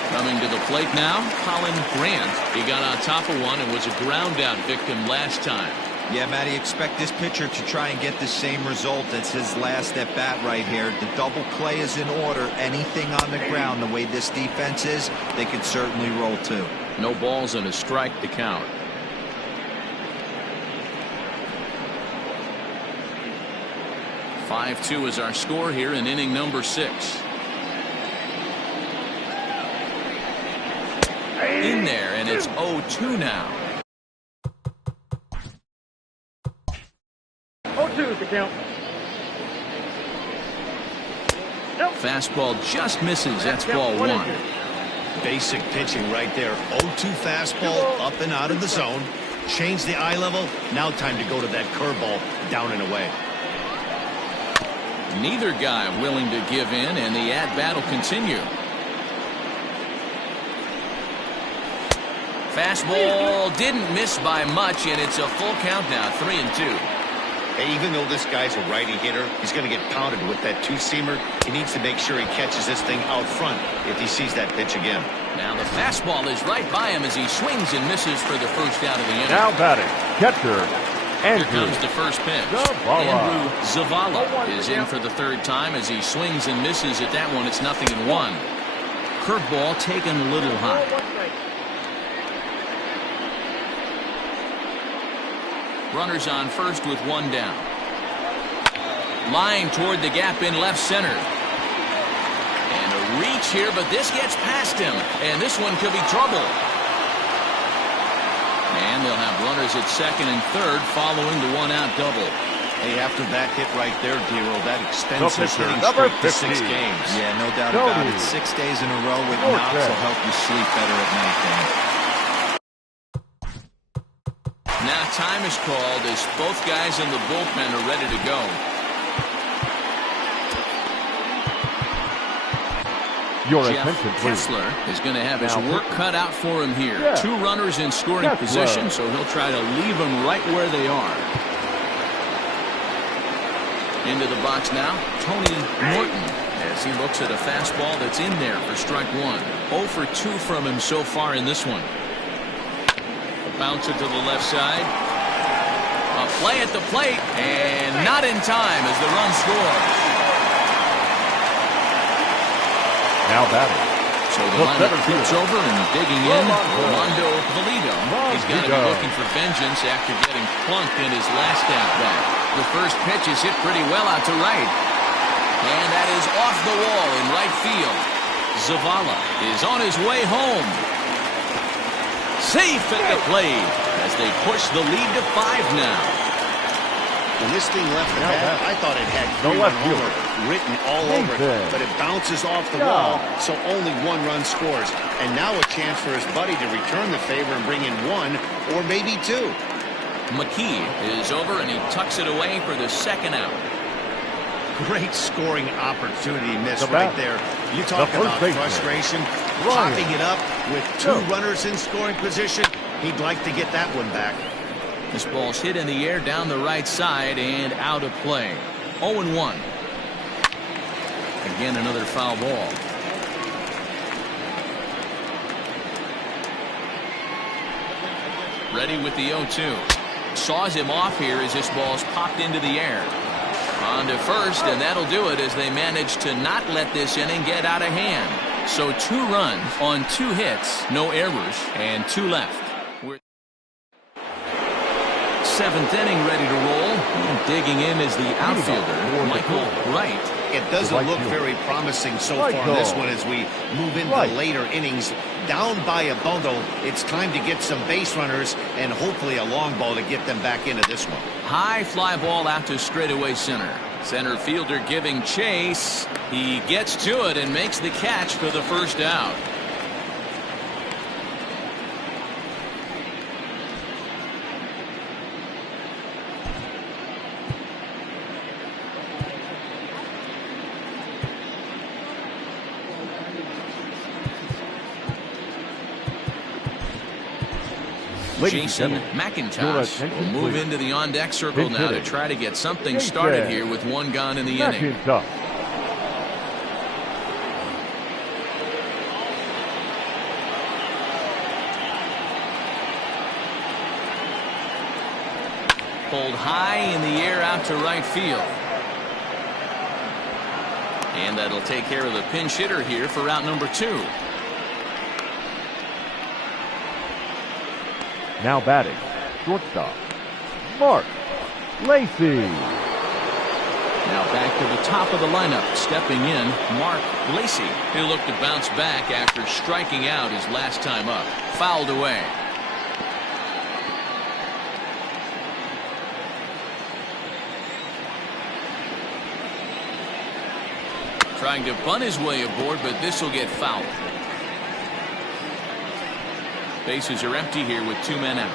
Coming to the plate now, Colin Grant. He got on top of one and was a ground out victim last time. Yeah, Matty, expect this pitcher to try and get the same result as his last at bat right here. The double play is in order. Anything on the ground, the way this defense is, they could certainly roll too. No balls and a strike to count. "5-2 is our score here in inning number 6. In there, and it's 0-2 now. 0-2 is the count. Fastball just misses. That's ball 1. Basic pitching right there. 0-2 fastball up and out of the zone. Change the eye level. Now time to go to that curveball down and away. Neither guy willing to give in, and the at-bat will continue. Fastball didn't miss by much, and it's a full count now, 3-2. Hey, even though this guy's a righty hitter, he's going to get pounded with that two-seamer. He needs to make sure he catches this thing out front if he sees that pitch again. Now the fastball is right by him as he swings and misses for the first out of the inning. Now batting, catcher, Andrew. Here comes the first pitch. Zavala. Andrew Zavala is in for the third time as he swings and misses at that one. It's 0-1. Curveball taken a little high. Runners on first with 1 down. Line toward the gap in left center. And a reach here, but this gets past him. And this one could be trouble. And they'll have runners at second and third following the 1-out double. Hey, after that hit right there, Dero, that extends The his pitcher, hitting number streak to 6 50. games. Yeah, no doubt about it. 6 days in a row with knocks will help you sleep better at night, Dan. Now time is called as both guys in the bullpen are ready to go. Your Jeff attention, please. Kessler is going to have his Now, work cut out for him here. Yeah. 2 runners in scoring Kessler. position, so he'll try to leave them right where they are. Into the box now, Tony Morton, as he looks at a fastball that's in there for strike 1. 0 for 2 from him so far in this one. Bounce it to the left side. A play at the plate, and not in time as the run scores. Now batting, So the the lineup 7th flips over and digging in, Rolando Valido. He's got to be Valido. looking for vengeance after getting plunked in his last at-bat. The first pitch is hit pretty well out to right. And that is off the wall in right field. Zavala is on his way home. Safe at the plate as they push the lead to 5 now. When this thing left the Now bat, that- I thought it had No three-run left homer written all over it, Nathan. but it bounces off the Yeah. wall, so only one run scores. And now a chance for his buddy to return the favor and bring in one or maybe two. McKee is over, and he tucks it away for the second out. Great scoring opportunity missed The right bat. there. You talk The first about baseman. frustration. Ryan. Popping it up with two Go. runners in scoring position. He'd like to get that one back. This ball's hit in the air down the right side and out of play. 0-1. Again, another foul ball. Ready with the 0-2. Saws him off here as this ball's popped into the air. On to first, and that'll do it as they manage to not let this inning get out of hand. So 2 runs on 2 hits, no errors, and 2 left. We're 7th inning, ready to roll. And digging in is the outfielder, Michael Wright. It doesn't Right look field. very promising so Right far in this goal. one as we move into Right. the later innings. Down by a bundle, it's time to get some base runners and hopefully a long ball to get them back into this one. High fly ball out to straightaway center. Center fielder giving chase. He gets to it and makes the catch for the first out. Ladies and Jason gentlemen, your McIntosh will attention, move please. into the on-deck circle Pitch now to hitting. try to get something Jason started here with 1 gone in the inning. McIntosh. Pulled high in the air out to right field. And that'll take care of the pinch hitter here for out number 2. Now batting, shortstop, Mark Lacy. Now back to the top of the lineup. Stepping in, Mark Lacy. He'll look to bounce back after striking out his last time up. Fouled away. Trying to bunt his way aboard, but this will get fouled. Bases are empty here with 2 men out.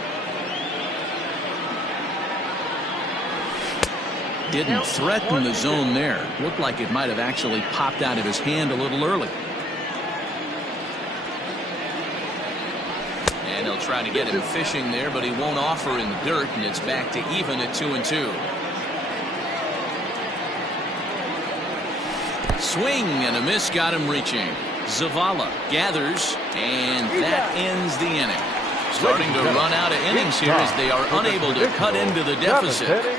Didn't threaten the zone there. Looked like it might have actually popped out of his hand a little early. And he'll try to get him fishing there, but he won't offer in the dirt, and it's back to even at 2-2. Swing and a miss got him reaching. Zavala gathers, and that ends the inning. Starting to run out of innings here as they are unable to cut into the deficit.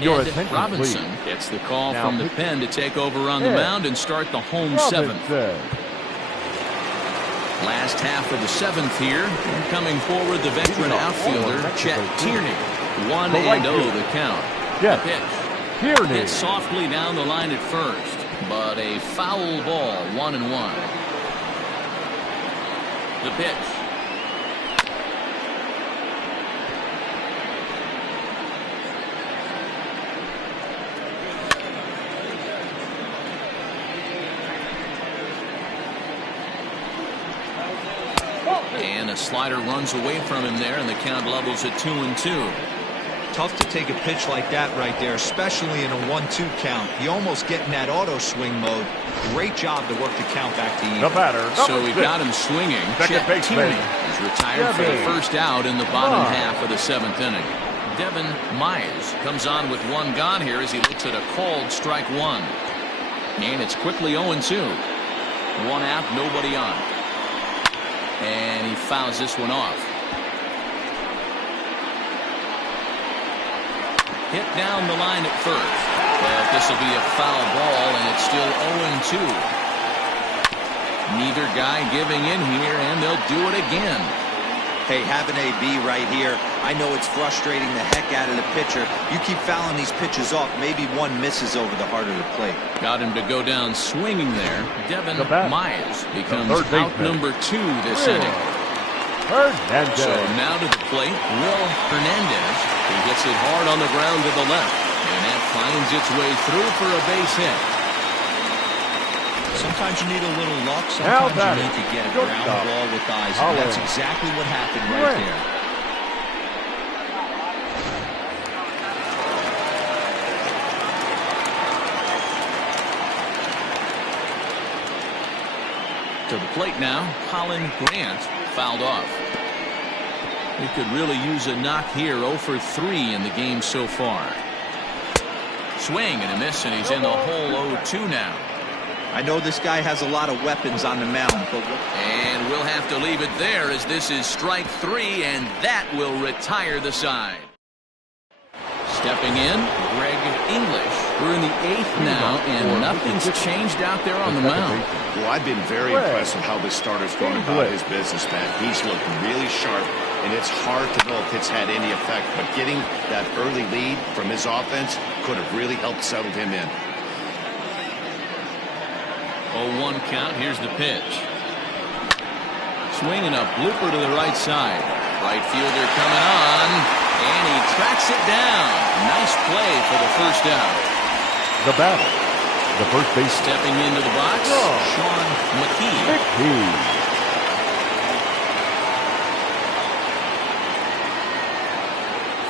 Your And attention, Robinson please. gets the call Now from the pitching. pen to take over on the Yeah. mound and start the home 7th. Robinson. Last half of the 7th here. And coming forward, the veteran outfielder, Chet Tierney. 1-0 the count. Yes. The pitch. Tierney. Hit softly down the line at first, but a foul ball, 1-1. The pitch. And a slider runs away from him there, and the count levels at 2-2. Tough to take a pitch like that right there, especially in a 1-2 count. You almost get in that auto swing mode. Great job to work the count back to The even. batter, So number we've 6. got him swinging. Second Chet baseman. Tierney is retired for the Devin first out in the bottom Mize. half of the 7th inning. Devin Mize comes on with 1 gone here as he looks at a called strike 1. And it's quickly 0-2. 1 out, nobody on. And he fouls this one off. Hit down the line at first. But this will be a foul ball, and it's still 0-2. Neither guy giving in here, and they'll do it again. Hey, have an AB right here. I know it's frustrating the heck out of the pitcher. You keep fouling these pitches off, maybe one misses over the heart of the plate. Got him to go down swinging there. Devin Myers becomes out number 2 this inning. Hernandez. So now to the plate, Will Hernandez. He gets it hard on the ground to the left, and that finds its way through for a base hit. Sometimes you need a little luck. Sometimes you need to get a ground ball with eyes. And that's exactly what happened right there. To the plate now, Colin Grant fouled off. He could really use a knock here. 0 for 3 in the game so far. Swing and a miss, and he's in the hole 0-2 now. I know this guy has a lot of weapons on the mound, but... And we'll have to leave it there as this is strike 3, and that will retire the side. Stepping in, Greg English. We're in the 8th now, and nothing's changed out there on the mound. Well, I've been very impressed with how this starter's going about his business, man. He's looked really sharp, and it's hard to know if it's had any effect, but getting that early lead from his offense could have really helped settle him in. 0-1 count. Here's the pitch. Swinging a blooper to the right side. Right fielder coming on, and he tracks it down. Nice play for the first out. The battle. The first base. Stepping into the box, Sean McKee.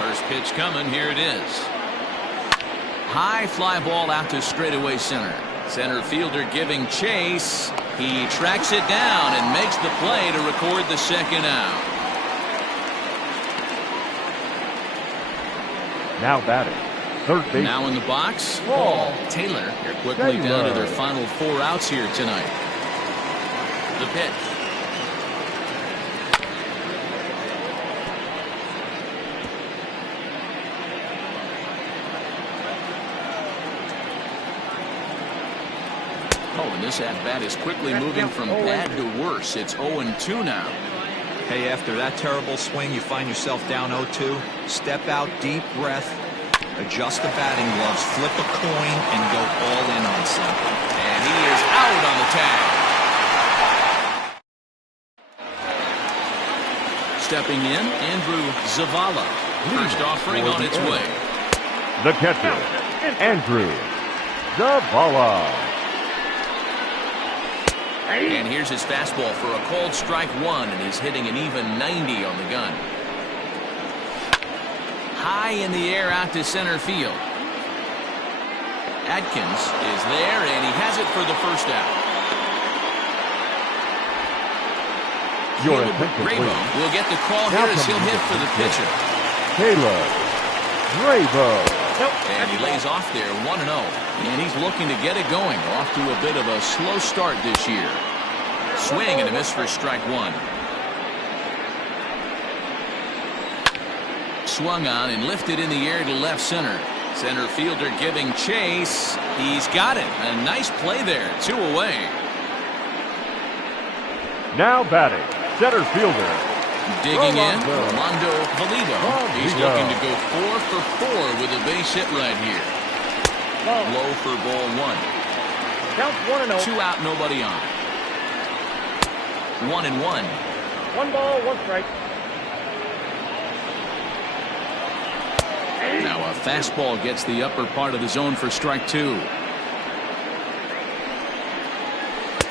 First pitch coming. Here it is. High fly ball out to straightaway center. Center fielder giving chase. He tracks it down and makes the play to record the second out. Now batting. Third base. Now in the box, Paul Taylor. They're quickly down to their final 4 outs here tonight. The pitch. This at-bat is quickly moving from bad to worse. It's 0-2 now. Hey, after that terrible swing, you find yourself down 0-2. Step out, deep breath, adjust the batting gloves, flip a coin, and go all in on something. And he is out on the tag. Stepping in, Andrew Zavala. First offering on its way. The catcher, Andrew Zavala. And here's his fastball for a called strike 1, and he's hitting an even 90 on the gun. High in the air out to center field. Adkins is there, and he has it for the first out. Bravo will get the call here as he'll hit for the pitcher. Caleb Bravo. And he lays off there 1-0. And he's looking to get it going. Off to a bit of a slow start this year. Swing and a miss for strike 1. Swung on and lifted in the air to left center. Center fielder giving chase. He's got it. A nice play there. 2 away. Now batting, center fielder. Digging in, Rolando Valido. He's looking to go 4 for 4 with a base hit right here. Low for ball 1. Count 1-0. 2 out, nobody on. 1-1. 1 ball, 1 strike. Now a fastball gets the upper part of the zone for strike 2.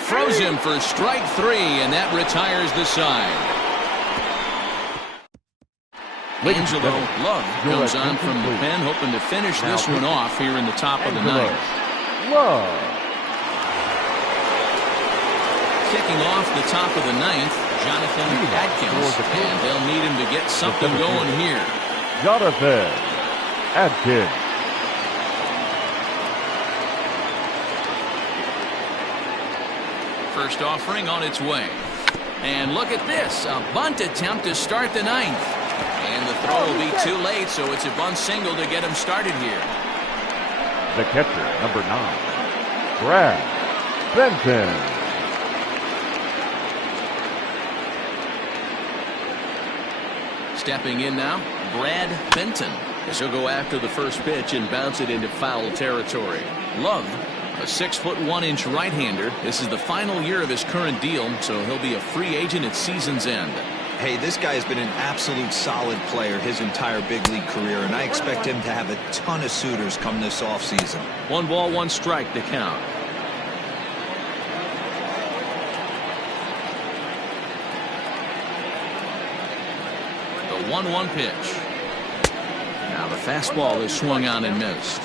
Throws him for strike 3, and that retires the side. Angelo Love comes on from the pen, hoping to finish this one off here in the top of the 9th. Kicking off the top of the 9th, Jonathan Adkins, and they'll need him to get something going here. Jonathan Adkins. First offering on its way. And look at this, a bunt attempt to start the 9th. And the throw will be too late, so it's a bunt single to get him started here. The catcher, number 9, Brad Benton. Stepping in now, Brad Benton. As he'll go after the first pitch and bounce it into foul territory. Love, a 6'1" right-hander. This is the final year of his current deal, so he'll be a free agent at season's end. Hey, this guy has been an absolute solid player his entire big league career, and I expect him to have a ton of suitors come this offseason. 1 ball, 1 strike to count. The 1-1 pitch. Now the fastball is swung on and missed.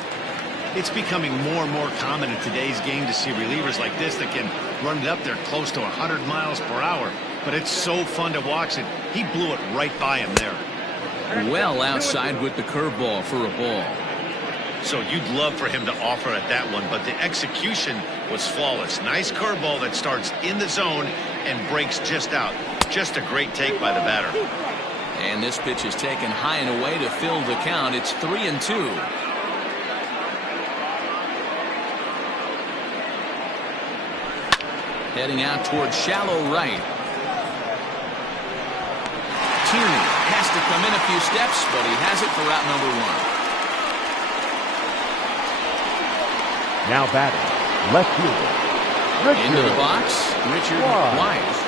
It's becoming more and more common in today's game to see relievers like this that can run it up there close to 100 miles per hour. But it's so fun to watch it. He blew it right by him there. Well outside with the curveball for a ball. So you'd love for him to offer at that one, but the execution was flawless. Nice curveball that starts in the zone and breaks just out. Just a great take by the batter. And this pitch is taken high and away to fill the count. It's 3-2. Heading out towards shallow right. Tierney has to come in a few steps, but he has it for route number 1. Now batting, left fielder, Richard. Into the box, Richard Wise.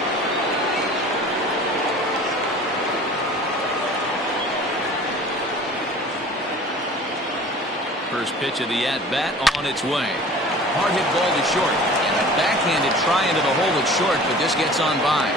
First pitch of the at-bat on its way. Hard hit ball to short. And a backhanded try into the hole at short, but this gets on by.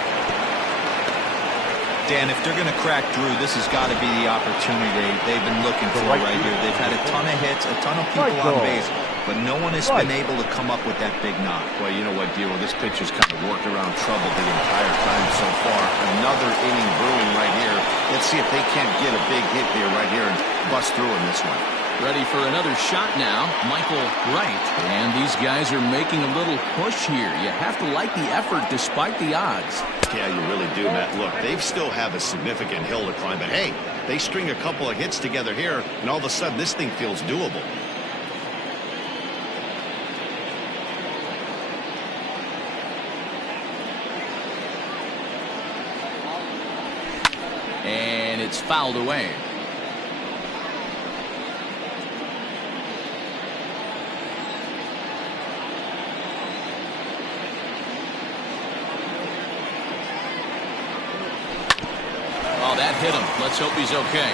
Dan, if they're going to crack Drew, this has got to be the opportunity they've been looking for right here. They've had a ton of hits, a ton of people on base, but no one has been able to come up with that big knock. Well, you know what, Dilo? This pitcher's kind of worked around trouble the entire time so far. Another inning brewing right here. Let's see if they can't get a big hit here right here and bust through in this one. Ready for another shot now, Michael Wright. And these guys are making a little push here. You have to like the effort despite the odds. Yeah, you really do, Matt. Look, they still have a significant hill to climb, but hey, they string a couple of hits together here, and all of a sudden this thing feels doable. And it's fouled away. Oh, that hit him. Let's hope he's okay.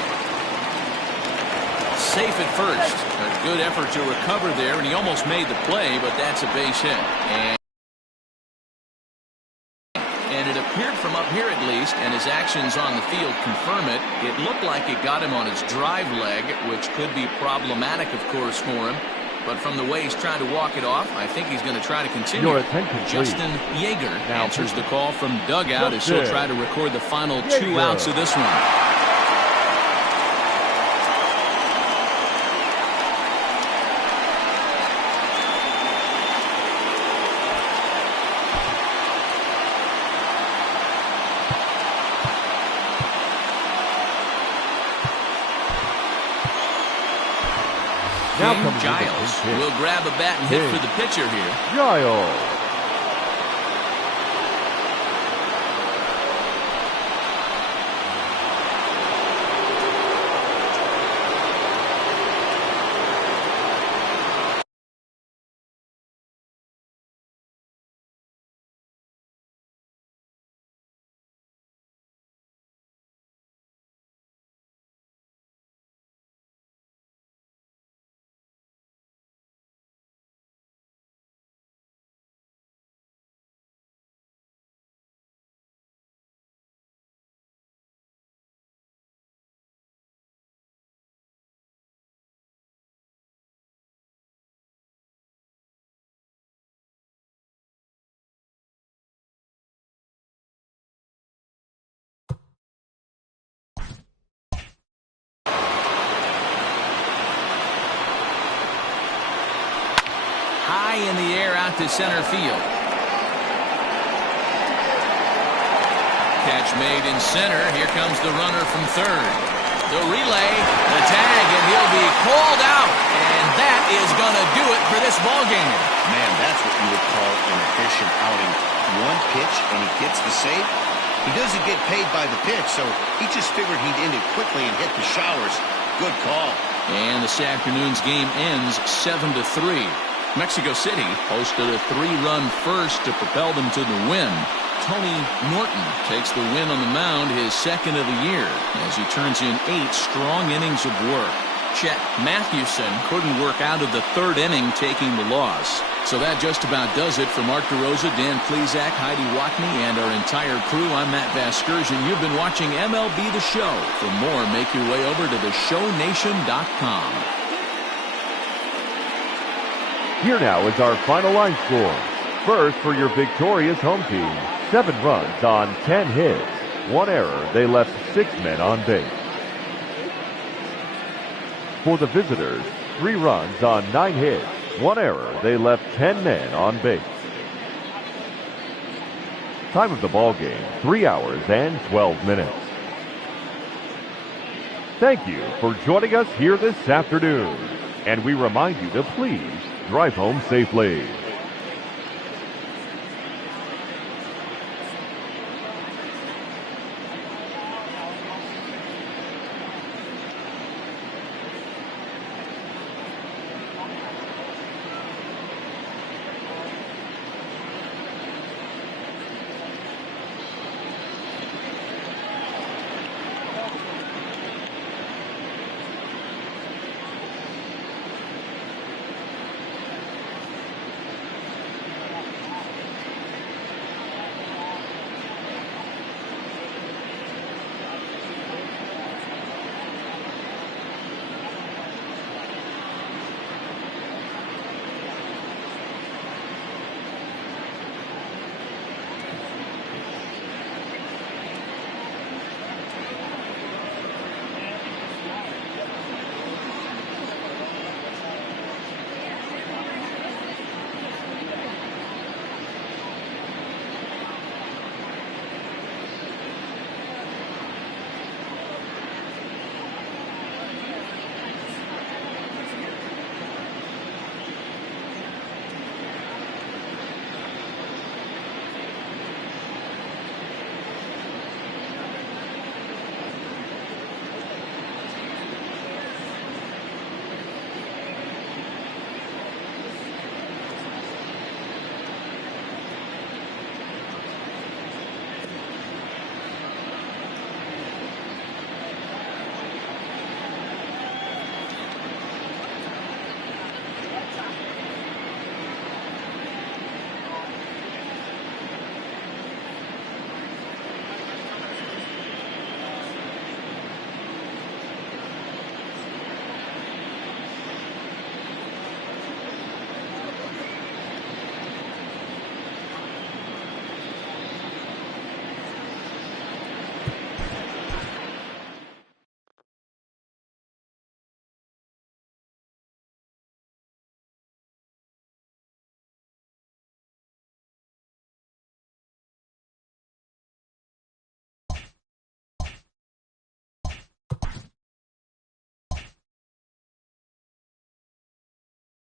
Safe at first. A good effort to recover there, and he almost made the play, but that's a base hit. And it appeared from up here at least, and his actions on the field confirm it. It looked like it got him on his drive leg, which could be problematic, of course, for him. But from the way he's trying to walk it off, I think he's going to try to continue. Your attention, Justin Yeager now answers the call from dugout as he'll try to record the final 2 outs of this one. Giles will grab a bat and hit for the pitcher here. Giles. High in the air out to center field. Catch made in center. Here comes the runner from third. The relay, the tag, and he'll be called out. And that is going to do it for this ballgame. Man, that's what you would call an efficient outing. One pitch, and he gets the save. He doesn't get paid by the pitch, so he just figured he'd end it quickly and hit the showers. Good call. And this afternoon's game ends 7-3. Mexico City posted a 3-run first to propel them to the win. Tony Norton takes the win on the mound, his second of the year, as he turns in 8 strong innings of work. Chet Mathewson couldn't work out of the third inning, taking the loss. So that just about does it. For Mark DeRosa, Dan Plesac, Heidi Watney, and our entire crew, I'm Matt Vasgersian. You've been watching MLB The Show. For more, make your way over to theshownation.com. Here now is our final line score. First, for your victorious home team, 7 runs on 10 hits. 1 error. They left 6 men on base. For the visitors, 3 runs on 9 hits. 1 error. They left 10 men on base. Time of the ball game, 3 hours and 12 minutes. Thank you for joining us here this afternoon. And we remind you to please drive home safely.